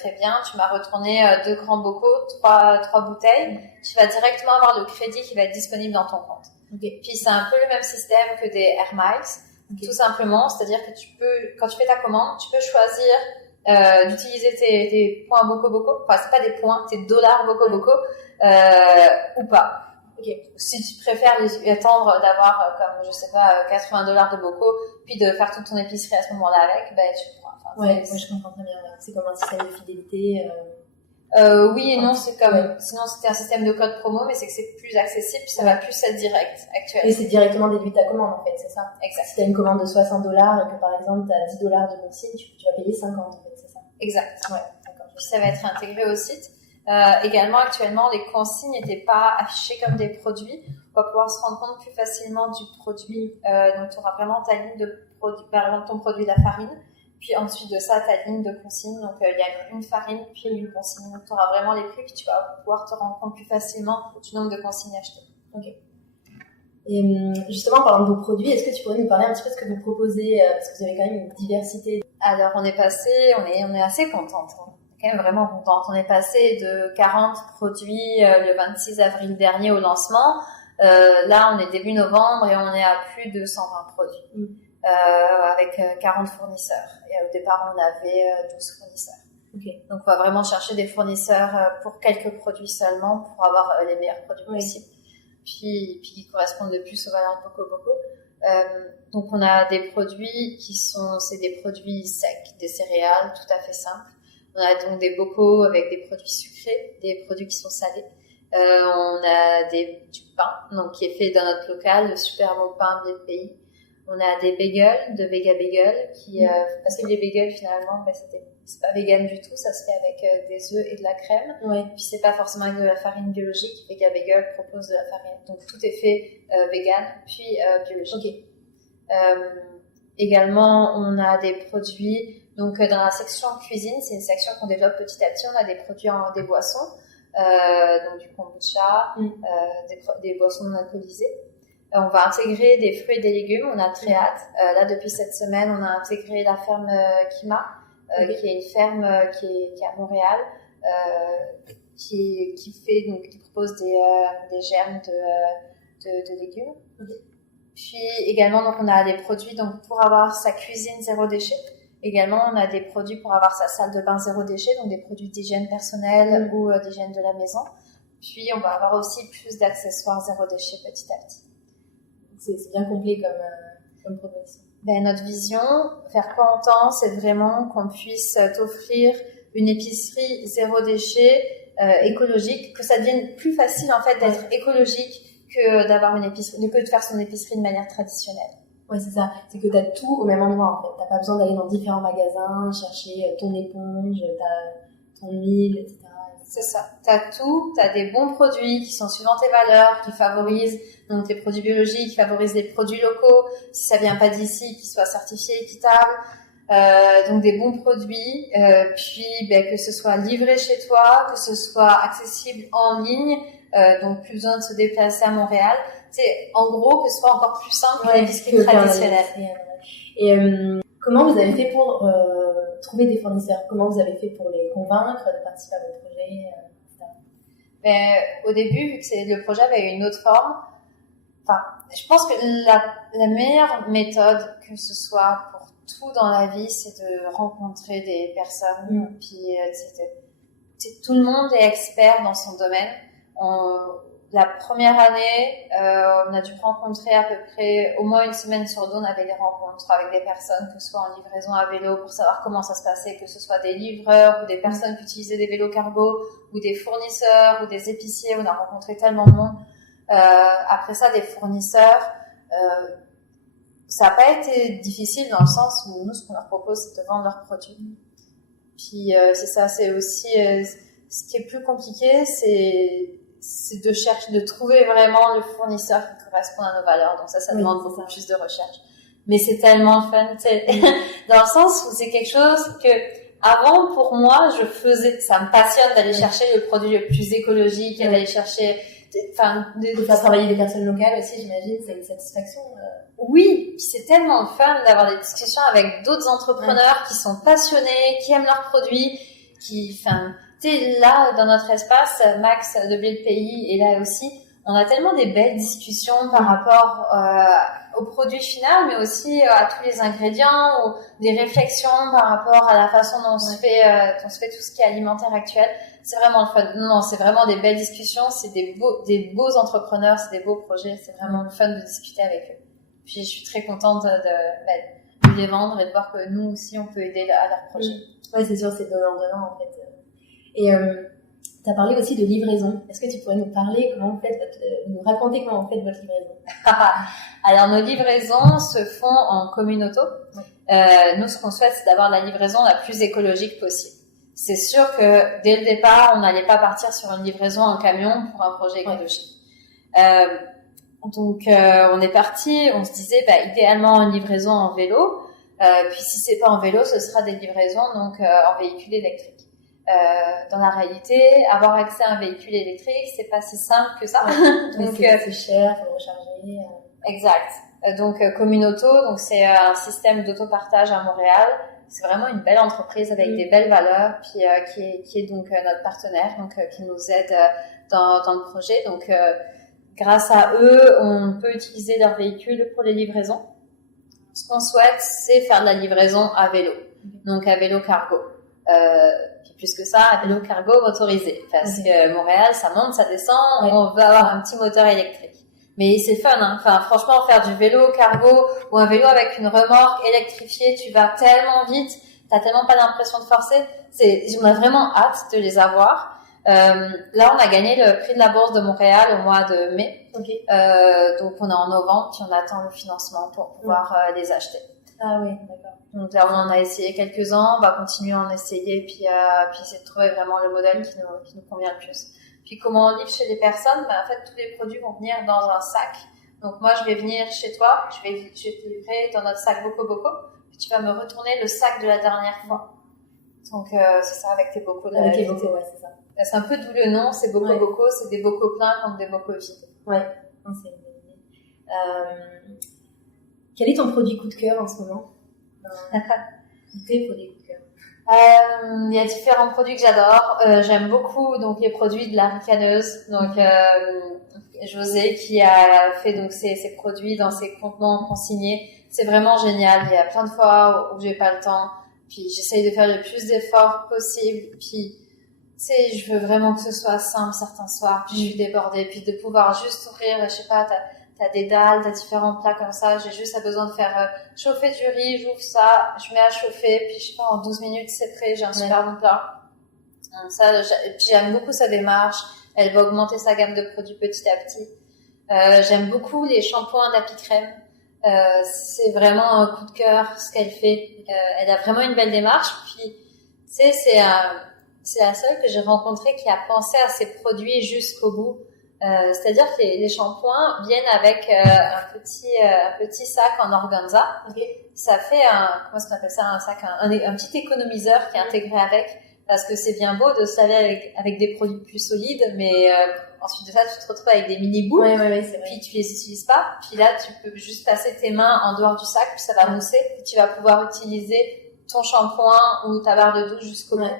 très bien, tu m'as retourné 2 grands bocaux, 3 bouteilles. Tu vas directement avoir le crédit qui va être disponible dans ton compte. Okay. Puis c'est un peu le même système que des Air Miles, tout simplement. C'est-à-dire que quand tu fais ta commande, tu peux choisir d'utiliser tes points bocaux. Enfin, c'est pas des points, tes dollars bocaux ou pas. Okay. Si tu préfères attendre d'avoir comme je sais pas 80 $ de bocaux, puis de faire toute ton épicerie à ce moment-là avec, tu prends. Ouais, je comprends très bien. C'est comme un système de fidélité. Oui et non, c'est comme sinon c'était un système de code promo, mais c'est que c'est plus accessible, puis ça va plus être direct actuellement. Et c'est directement déduit de ta commande en fait, c'est ça. Exact. Si tu as une commande de 60 $ et que par exemple tu as 10 $ de consigne, tu vas payer 50 en fait, c'est ça. Exact. Ouais, d'accord. Puis ça va être intégré au site. Également actuellement les consignes n'étaient pas affichées comme des produits. On va pouvoir se rendre compte plus facilement du produit. Donc tu auras vraiment ta ligne de produit, par exemple ton produit la farine. Puis ensuite de ça, ta ligne de consigne. Donc, il y a une farine, puis une consigne. Donc, tu auras vraiment les prix, puis tu vas pouvoir te rendre compte plus facilement du nombre de consignes achetées. Ok. Et justement, en parlant de vos produits, est-ce que tu pourrais nous parler un petit peu de ce que vous proposez, parce que vous avez quand même une diversité. Alors, on est assez contente. On est quand même vraiment contente. On est passé de 40 produits le 26 avril dernier au lancement. Là, on est début novembre et on est à plus de 120 produits. Avec 40 fournisseurs. Et au départ, on avait 12 fournisseurs. Okay. Donc, on va vraiment chercher des fournisseurs pour quelques produits seulement pour avoir les meilleurs produits possibles. Puis qui correspondent le plus aux valeurs de bocaux. Donc, on a des produits c'est des produits secs, des céréales, tout à fait simples. On a donc des bocaux avec des produits sucrés, des produits qui sont salés. On a du pain, donc qui est fait dans notre local, le super beau pain blé de pays. On a des bagels, de Vega Bagel, parce que les bagels finalement, c'est pas vegan du tout, ça se fait avec des œufs et de la crème. Ouais. Puis c'est pas forcément avec de la farine biologique. Vega Bagel propose de la farine, donc tout est fait vegan puis biologique. Okay. Également, on a des produits, donc dans la section cuisine, c'est une section qu'on développe petit à petit, on a des produits des boissons, donc du kombucha, des boissons non alcoolisées. On va intégrer des fruits et des légumes, on a très hâte. Là, depuis cette semaine, on a intégré la ferme Kima, qui est une ferme qui est à Montréal, qui propose des germes de légumes. Puis également, donc, on a des produits donc, pour avoir sa cuisine zéro déchet. Également, on a des produits pour avoir sa salle de bain zéro déchet, donc des produits d'hygiène personnelle ou d'hygiène de la maison. Puis, on va avoir aussi plus d'accessoires zéro déchet petit à petit. C'est bien complet comme proposition. Notre vision, vers quoi on tend, c'est vraiment qu'on puisse t'offrir une épicerie zéro déchet écologique, que ça devienne plus facile en fait d'être écologique que d'avoir une épicerie, que de faire son épicerie de manière traditionnelle. Ouais, c'est ça. C'est que t'as tout au même endroit en fait. T'as pas besoin d'aller dans différents magasins, chercher ton éponge, ton huile, etc. C'est ça. T'as tout, t'as des bons produits qui sont suivant tes valeurs, qui favorisent donc les produits biologiques, qui favorisent les produits locaux, si ça vient pas d'ici, qui soient certifiés, équitables. Donc des bons produits, puis que ce soit livré chez toi, que ce soit accessible en ligne, donc plus besoin de se déplacer à Montréal. C'est en gros que ce soit encore plus simple qu'une épicerie traditionnelle. Et comment vous avez fait pour trouver des fournisseurs? Comment vous avez fait pour les convaincre de participer à votre projet, etc. Au début, vu que le projet avait une autre forme, je pense que la meilleure méthode, que ce soit pour tout dans la vie, c'est de rencontrer des personnes. Puis tout le monde est expert dans son domaine. La première année, on a dû rencontrer à peu près au moins une semaine sur deux, on avait des rencontres avec des personnes, que ce soit en livraison à vélo pour savoir comment ça se passait, que ce soit des livreurs ou des personnes qui utilisaient des vélos cargo ou des fournisseurs ou des épiciers. On a rencontré tellement de monde. Après ça, des fournisseurs, ça n'a pas été difficile dans le sens où nous, ce qu'on leur propose, c'est de vendre leurs produits. Puis c'est ça, c'est aussi ce qui est plus compliqué, c'est de trouver vraiment le fournisseur qui correspond à nos valeurs. Donc ça demande beaucoup plus de recherche. Mais c'est tellement fun, dans le sens où c'est quelque chose que avant, pour moi, ça me passionne d'aller chercher le produit le plus écologique, d'aller chercher, de faire travailler des personnes locales aussi, j'imagine, c'est une satisfaction. Oui, puis c'est tellement fun d'avoir des discussions avec d'autres entrepreneurs qui sont passionnés, qui aiment leurs produits, là, dans notre espace, Max de Ville Pays est là aussi. On a tellement des belles discussions par rapport au produit final, mais aussi à tous les ingrédients, ou des réflexions par rapport à la façon dont on se fait tout ce qui est alimentaire actuel. C'est vraiment le fun. Non, c'est vraiment des belles discussions. C'est des beaux entrepreneurs, c'est des beaux projets. C'est vraiment le fun de discuter avec eux. Puis je suis très contente de les vendre et de voir que nous aussi on peut aider à leur projet. Ouais, c'est sûr, c'est donnant en fait. Et tu as parlé aussi de livraison. Est-ce que tu pourrais nous parler nous raconter comment vous faites votre livraison? Alors nos livraisons se font en communauté. Nous, ce qu'on souhaite, c'est d'avoir la livraison la plus écologique possible. C'est sûr que dès le départ, on n'allait pas partir sur une livraison en camion pour un projet écologique. Donc on est parti, on se disait idéalement une livraison en vélo. Puis si c'est pas en vélo, ce sera des livraisons donc en véhicule électrique. Dans la réalité, avoir accès à un véhicule électrique, c'est pas si simple que ça. Donc c'est cher, faut recharger. Exact. Donc Communauto, donc c'est un système d'autopartage à Montréal. C'est vraiment une belle entreprise avec des belles valeurs, puis qui est donc notre partenaire, donc qui nous aide dans le projet. Donc grâce à eux, on peut utiliser leur véhicule pour les livraisons. Ce qu'on souhaite, c'est faire de la livraison à vélo, donc à vélo cargo. Puis plus que ça, à vélo cargo motorisé, parce que Montréal, ça monte, ça descend, on veut avoir un petit moteur électrique. Mais c'est fun, hein. Enfin, franchement, faire du vélo cargo ou un vélo avec une remorque électrifiée, tu vas tellement vite, t'as tellement pas l'impression de forcer. On a vraiment hâte de les avoir. Là, on a gagné le prix de la Bourse de Montréal au mois de mai. Donc, on est en novembre, puis on attend le financement pour pouvoir les acheter. Ah oui, d'accord. Donc là, on en a essayé quelques-uns, on va continuer à en essayer, puis essayer de trouver vraiment le modèle qui nous convient le plus. Puis comment on livre chez les personnes, en fait, tous les produits vont venir dans un sac Donc moi, je vais venir chez toi, je vais te livrer dans notre sac Boko Boko, puis tu vas me retourner le sac de la dernière fois. Donc c'est ça avec tes bocaux. Avec les bocaux, ouais, c'est ça. C'est un peu d'où le nom, c'est Boko Boko, c'est des bocaux pleins contre des bocaux vides. Ouais, non, c'est une bonne idée. Quel est ton produit coup de cœur en ce moment? Tes produits coup de cœur. Il y a différents produits que j'adore. J'aime beaucoup donc les produits de la ricaneuse. Donc José qui a fait donc ses produits dans ses contenants consignés. C'est vraiment génial. Il y a plein de fois où j'ai pas le temps. Puis j'essaye de faire le plus d'efforts possible. Puis tu sais, je veux vraiment que ce soit simple certains soirs. Puis je suis débordée. Puis de pouvoir juste ouvrir, je sais pas, t'as des dalles, t'as différents plats comme ça. J'ai juste besoin de faire chauffer du riz, j'ouvre ça, je mets à chauffer, puis je sais pas, en 12 minutes c'est prêt, j'ai un super bon plat. Donc ça, puis j'aime beaucoup sa démarche. Elle va augmenter sa gamme de produits petit à petit. J'aime beaucoup les shampoings d'Apicrème. C'est vraiment un coup de cœur ce qu'elle fait. Elle a vraiment une belle démarche. Puis, tu sais, c'est la seule que j'ai rencontrée qui a pensé à ses produits jusqu'au bout. C'est-à-dire que les shampoings viennent avec un petit sac en organza. Okay. Ça fait comment est-ce qu'on appelle ça, un sac, un petit économiseur qui est intégré avec, parce que c'est bien beau de se laver avec des produits plus solides, mais ensuite de ça, tu te retrouves avec des mini boules. Ouais, c'est vrai. Puis tu les utilises pas. Puis là, tu peux juste passer tes mains en dehors du sac, puis ça va mousser. Puis tu vas pouvoir utiliser ton shampoing ou ta barre de douche jusqu'au bout.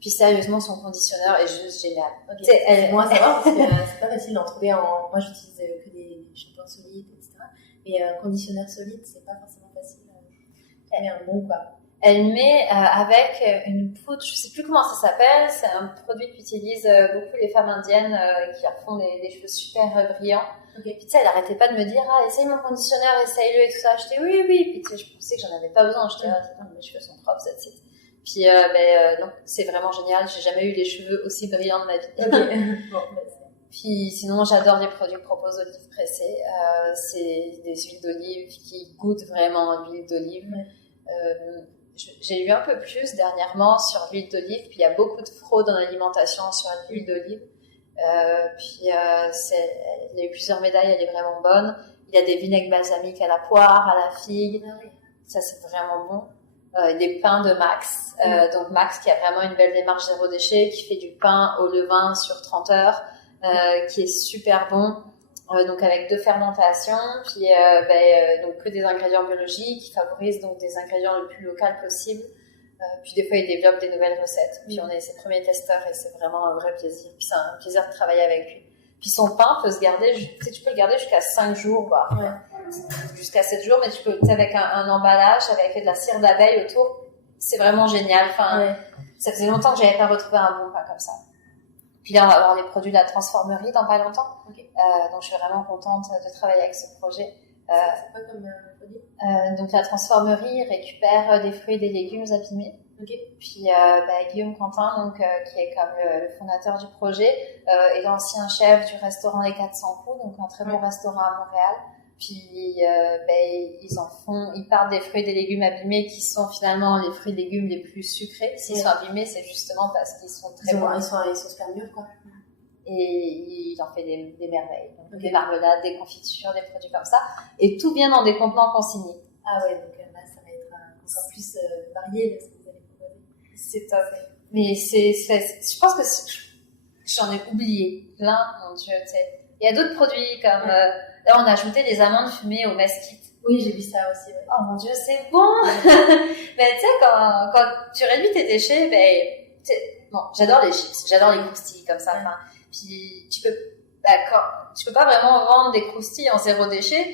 Puis sérieusement, son conditionneur est juste génial. Okay. Moi, ça va, parce que c'est pas facile d'en trouver moi, j'utilise que des shampoings solides, etc. Mais un conditionneur solide, c'est pas forcément facile. Elle est un bon, quoi. Elle met avec une poudre, je sais plus comment ça s'appelle, c'est un produit qu'utilisent beaucoup les femmes indiennes qui leur font des cheveux super brillants. Okay. Puis tu sais, elle arrêtait pas de me dire essaye mon conditionneur, essaye-le et tout ça. J'étais oui. Puis tu sais, je pensais que j'en avais pas besoin. J'étais mes cheveux sont propres, ça te Puis non, c'est vraiment génial. J'ai jamais eu les cheveux aussi brillants de ma vie. Okay. Bon, puis sinon, j'adore les produits que propose Olive Pressée. C'est des huiles d'olive qui goûtent vraiment l'huile d'olive. J'ai eu un peu plus dernièrement sur l'huile d'olive. Puis il y a beaucoup de fraude en alimentation sur l'huile d'olive. Puis il y a eu plusieurs médailles. Elle est vraiment bonne. Il y a des vinaigres balsamiques à la poire, à la figue. Ça, c'est vraiment bon. Des pains de Max. Donc Max qui a vraiment une belle démarche zéro déchet, qui fait du pain au levain sur 30 heures, qui est super bon. Donc avec 2 fermentations, puis donc que des ingrédients biologiques, qui favorisent donc des ingrédients le plus local possible. Puis des fois il développe des nouvelles recettes. Puis on est ses premiers testeurs et c'est vraiment un vrai plaisir. Puis c'est un plaisir de travailler avec lui. Puis son pain peut se garder, tu peux le garder jusqu'à 5 jours, jusqu'à 7 jours, mais tu peux, avec un emballage, avec de la cire d'abeille autour, c'est vraiment génial. Enfin, ça faisait longtemps que j'avais pas retrouvé un bon pain comme ça. Puis là, on va avoir les produits de la transformerie dans pas longtemps. Okay. Donc je suis vraiment contente de travailler avec ce projet. C'est quoi comme produit? Donc la transformerie récupère des fruits et des légumes abîmés. Okay. Puis Guillaume Quentin, donc qui est comme le fondateur du projet, est l'ancien chef du restaurant Les 400 coups, donc un très bon restaurant à Montréal. Puis ils partent des fruits et des légumes abîmés qui sont finalement les fruits et légumes les plus sucrés. S'ils sont abîmés, c'est justement parce qu'ils sont très bons. Ils sont super mûrs, quoi. Et il en fait des merveilles. Donc des marmelades, des confitures, des produits comme ça. Et tout vient dans des contenants consignés. Ah ouais, donc là, ça va être encore plus varié de ce que vous allez proposer. C'est top. Mais je pense que j'en ai oublié plein, mon Dieu, tu sais. Il y a d'autres produits comme, là, on a ajouté des amandes fumées au mesquite. Oui, j'ai vu ça aussi, ouais. Oh mon Dieu, c'est bon! Mais tu sais, quand tu réduis tes déchets, bon, j'adore les chips, j'adore les croustilles comme ça, enfin. Puis, tu peux pas vraiment vendre des croustilles en 0 déchet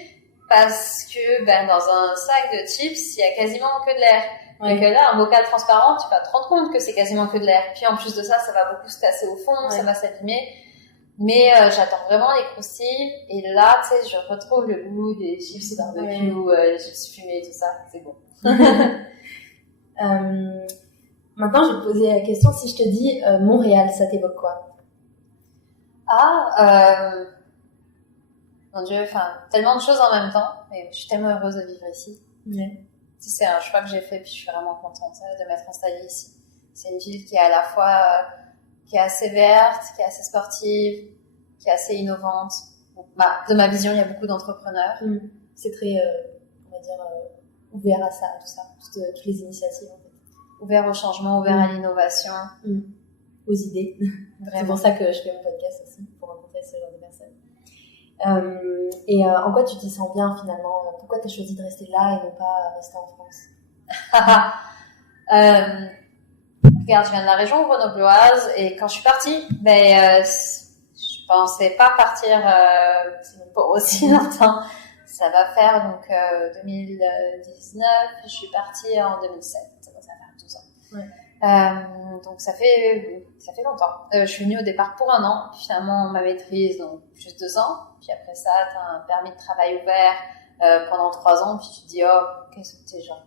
parce que, dans un sac de chips, il y a quasiment que de l'air. Et que là, un bocal transparent, tu vas te rendre compte que c'est quasiment que de l'air. Puis en plus de ça, ça va beaucoup se casser au fond, ça va s'abîmer. Mais j'adore vraiment les croustilles. Et là, tu sais, je retrouve le goût des chips barbecue, les chips fumées, tout ça. C'est bon. Maintenant, je vais te poser la question. Si je te dis Montréal, ça t'évoque quoi? Mon Dieu, tellement de choses en même temps. Mais je suis tellement heureuse de vivre ici. C'est un choix que j'ai fait, puis je suis vraiment contente de m'être installée ici. C'est une ville qui est à la fois qui est assez verte, qui est assez sportive, qui est assez innovante. de ma vision, il y a beaucoup d'entrepreneurs. C'est très, on va dire, ouvert à ça, tout ça, toutes les initiatives en fait. Ouvert au changement, ouvert à l'innovation. Aux idées. Vraiment. C'est pour ça que je fais mon podcast aussi, pour rencontrer ce genre de personnes. Et en quoi tu t'y sens bien finalement? Pourquoi tu as choisi de rester là et non pas rester en France? Regarde, je viens de la région grenobloise et quand je suis partie, je pensais pas partir pour aussi longtemps. Ça va faire donc 2019, je suis partie en 2007, ça va faire 12 ans. Ouais. Donc ça fait longtemps. Je suis venue au départ pour 1 an, puis finalement ma maîtrise donc juste 2 ans, puis après ça t'as un permis de travail ouvert pendant 3 ans, puis tu te dis qu'est-ce que t'es genre,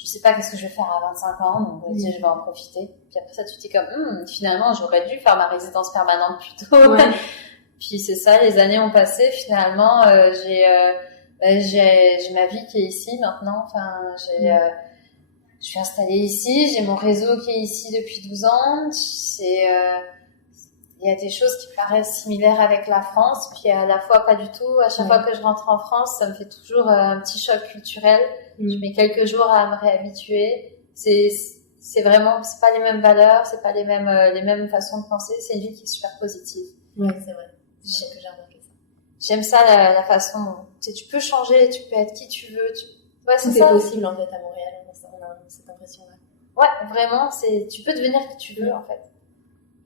je sais pas qu'est-ce que je vais faire à 25 ans, donc je vais en profiter. Puis après ça tu te dis comme finalement j'aurais dû faire ma résidence permanente plus tôt. Ouais. Puis c'est ça, les années ont passé, finalement j'ai ma vie qui est ici maintenant, je suis installée ici, j'ai mon réseau qui est ici depuis 12 ans. Il y a des choses qui paraissent similaires avec la France, puis à la fois pas du tout. À chaque fois que je rentre en France, ça me fait toujours un petit choc culturel. Je mets quelques jours à me réhabituer. C'est vraiment, c'est pas les mêmes valeurs, c'est pas les mêmes façons de penser. C'est une vie qui est super positive. Oui, c'est vrai. J'ai remarqué ça. J'aime ça, la façon dont, tu peux changer, tu peux être qui tu veux. Ouais, c'est ça. Possible en fait à Montréal. On a cette impression-là. Ouais, vraiment, tu peux devenir qui tu veux en fait.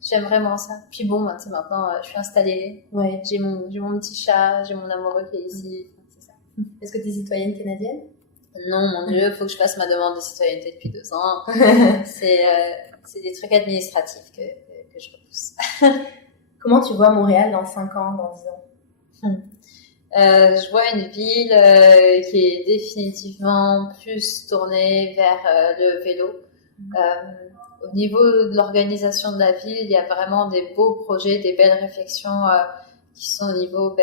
J'aime vraiment ça. Puis bon, maintenant, je suis installée. Ouais. J'ai mon petit chat, j'ai mon amoureux qui est ici. C'est ça. Est-ce que tu es citoyenne canadienne? Non, mon Dieu, faut que je fasse ma demande de citoyenneté depuis 2 ans. C'est des trucs administratifs que je repousse. Comment tu vois Montréal dans 5 ans, dans 10 ans? Je vois une ville qui est définitivement plus tournée vers le vélo. Au niveau de l'organisation de la ville, il y a vraiment des beaux projets, des belles réflexions qui sont au niveau que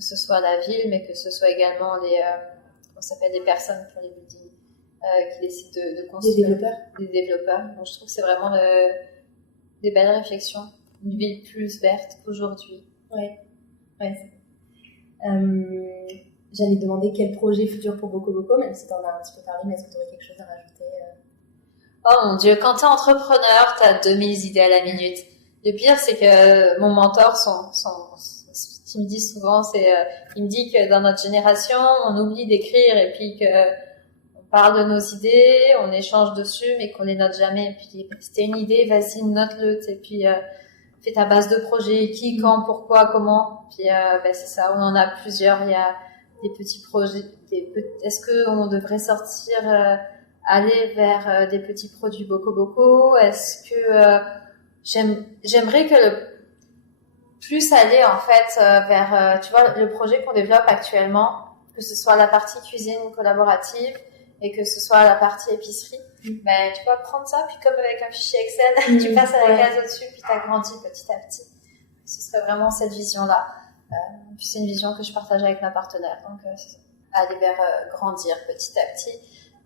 ce soit la ville, mais que ce soit également des personnes pour les buildings qui décident de construire. Des développeurs. Donc, je trouve que c'est vraiment des belles réflexions. Une ville plus verte qu'aujourd'hui. Ouais. J'allais te demander quel projet futur pour Boko Boko, même si tu en as un petit peu parlé, mais est-ce que tu aurais quelque chose à rajouter? Oh mon Dieu, quand t'es entrepreneur, t'as 2000 idées à la minute. Le pire, c'est que mon mentor, ce qu'il me dit souvent, il me dit que dans notre génération, on oublie d'écrire et puis que on parle de nos idées, on échange dessus, mais qu'on les note jamais. Puis si t'as une idée, vas-y, note-le, et puis fais ta base de projet, qui, quand, pourquoi, comment. Puis c'est ça, on en a plusieurs. Il y a des petits projets. Est-ce que on devrait sortir aller vers des petits produits Boko Boko? Est-ce que j'aimerais que plus aller en fait vers tu vois le projet qu'on développe actuellement, que ce soit la partie cuisine collaborative et que ce soit la partie épicerie. Tu vas prendre ça, puis comme avec un fichier Excel, tu passes à la case au-dessus, puis tu agrandis petit à petit. Ce serait vraiment cette vision-là. Puis c'est une vision que je partage avec ma partenaire. Donc, aller vers grandir petit à petit.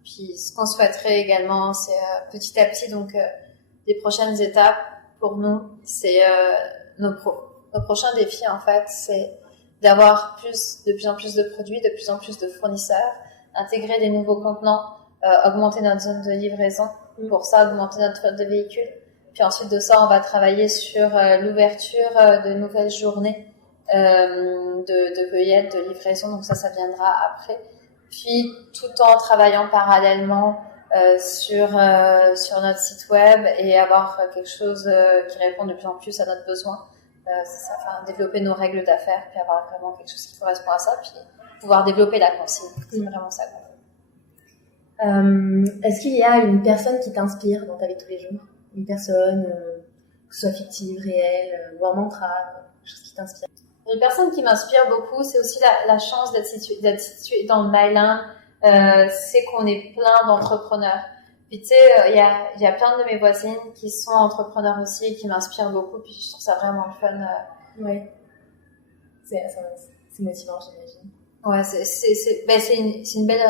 Puis ce qu'on souhaiterait également, c'est petit à petit, donc les prochaines étapes pour nous, c'est nos prochains défis en fait, c'est d'avoir de plus en plus de produits, de plus en plus de fournisseurs, intégrer des nouveaux contenants, augmenter notre zone de livraison, pour ça augmenter notre flotte de véhicules. Puis ensuite de ça, on va travailler sur l'ouverture de nouvelles journées de cueillette, de livraison, donc ça viendra après. Puis tout en travaillant parallèlement sur notre site web et avoir quelque chose qui répond de plus en plus à notre besoin. C'est ça, développer nos règles d'affaires, puis avoir vraiment quelque chose qui correspond à ça, puis pouvoir développer la consigne. C'est vraiment ça. Est-ce qu'il y a une personne qui t'inspire dans ta vie de tous les jours? Une personne, que ce soit fictive, réelle, ou un mantra, quelque chose qui t'inspire? Une personne qui m'inspire beaucoup, c'est aussi la chance d'être située dans le Myland, c'est qu'on est plein d'entrepreneurs. Puis tu sais, il y a plein de mes voisines qui sont entrepreneurs aussi et qui m'inspirent beaucoup, puis je trouve ça vraiment fun. Ouais. C'est motivant, j'imagine. Ouais, c'est une belle,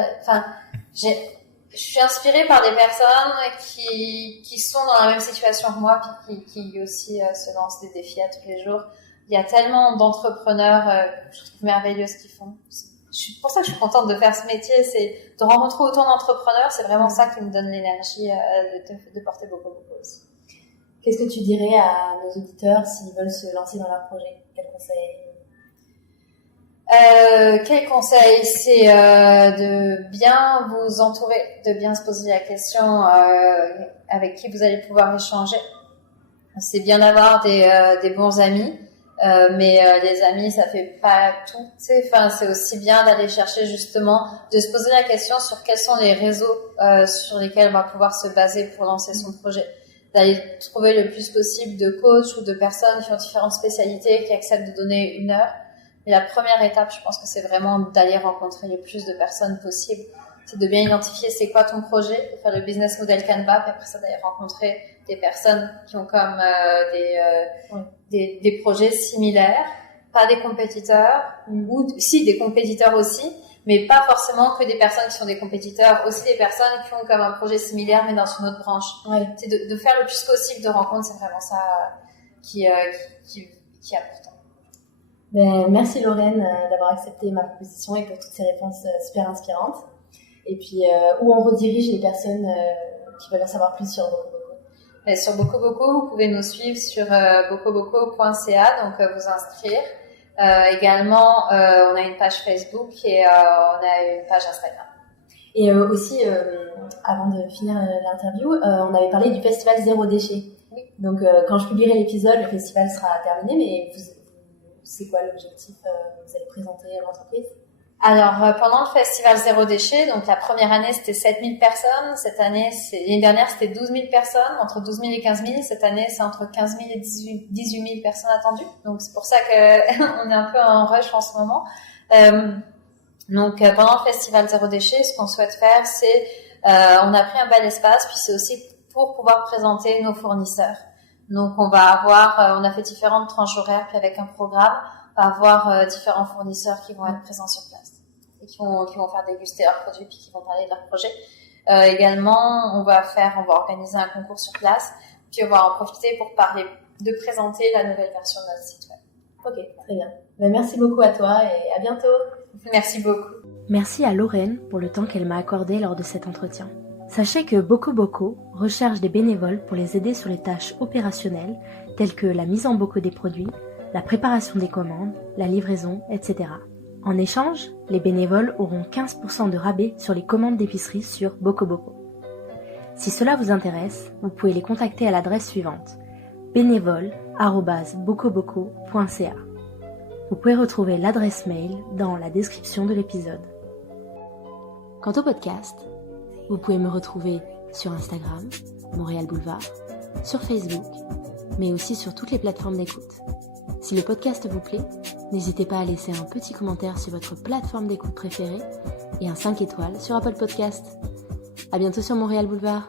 je suis inspirée par des personnes qui sont dans la même situation que moi, puis qui aussi se lancent des défis à tous les jours. Il y a tellement d'entrepreneurs que je trouve merveilleux ce qu'ils font. Pour ça que je suis contente de faire ce métier, c'est de rencontrer autant d'entrepreneurs. C'est vraiment ça qui me donne l'énergie de porter beaucoup aussi. Qu'est-ce que tu dirais à nos auditeurs s'ils veulent se lancer dans leur projet? Quel conseil? Quel conseil? C'est de bien vous entourer, de bien se poser la question avec qui vous allez pouvoir échanger. C'est bien d'avoir des bons amis, mais les amis, ça fait pas tout. Enfin, c'est aussi bien d'aller chercher justement, de se poser la question sur quels sont les réseaux sur lesquels on va pouvoir se baser pour lancer son projet. D'aller trouver le plus possible de coachs ou de personnes qui ont différentes spécialités, qui acceptent de donner 1 heure. Et la première étape, je pense que c'est vraiment d'aller rencontrer le plus de personnes possible. C'est de bien identifier c'est quoi ton projet, de faire le business model Canva, puis après ça d'aller rencontrer des personnes qui ont comme des projets similaires, pas des compétiteurs, ou si des compétiteurs aussi, mais pas forcément que des personnes qui sont des compétiteurs, aussi des personnes qui ont comme un projet similaire mais dans une autre branche. Ouais. C'est de faire le plus possible de rencontres, c'est vraiment ça qui est important. Ben, merci Lorraine d'avoir accepté ma proposition et pour toutes ces réponses super inspirantes. Et puis, où on redirige les personnes qui veulent en savoir plus sur BocoBoco? Et sur BocoBoco, vous pouvez nous suivre sur bocoboco.ca, donc vous inscrire. Également, on a une page Facebook et on a une page Instagram. Et aussi, avant de finir l'interview, on avait parlé du festival Zéro Déchet. Oui. Donc, quand je publierai l'épisode, le festival sera terminé, mais c'est quoi l'objectif que vous allez présenter à l'entreprise? Alors, pendant le festival Zéro Déchet, donc la première année, c'était 7000 personnes. L'année dernière, c'était 12 000 personnes, entre 12 000 et 15 000. Cette année, c'est entre 15 000 et 18 000 personnes attendues. Donc, c'est pour ça qu'on est un peu en rush en ce moment. Donc, pendant le festival Zéro Déchet, ce qu'on souhaite faire, c'est, on a pris un bel espace, puis c'est aussi pour pouvoir présenter nos fournisseurs. Donc, on a fait différentes tranches horaires, puis avec un programme, on va avoir différents fournisseurs qui vont être présents sur place et qui vont faire déguster leurs produits puis qui vont parler de leur projet. Également, on va organiser un concours sur place, puis on va en profiter pour de présenter la nouvelle version de notre site web. Ok, très bien. Ben, merci beaucoup à toi et à bientôt. Merci beaucoup. Merci à Lorraine pour le temps qu'elle m'a accordé lors de cet entretien. Sachez que BocoBoco recherche des bénévoles pour les aider sur les tâches opérationnelles telles que la mise en bocaux des produits, la préparation des commandes, la livraison, etc. En échange, les bénévoles auront 15% de rabais sur les commandes d'épicerie sur BocoBoco. Si cela vous intéresse, vous pouvez les contacter à l'adresse suivante: bénévole@bocoboco.ca. Vous pouvez retrouver l'adresse mail dans la description de l'épisode. Quant au podcast, vous pouvez me retrouver sur Instagram, Montréal Boulevard, sur Facebook, mais aussi sur toutes les plateformes d'écoute. Si le podcast vous plaît, n'hésitez pas à laisser un petit commentaire sur votre plateforme d'écoute préférée et un 5 étoiles sur Apple Podcast. À bientôt sur Montréal Boulevard.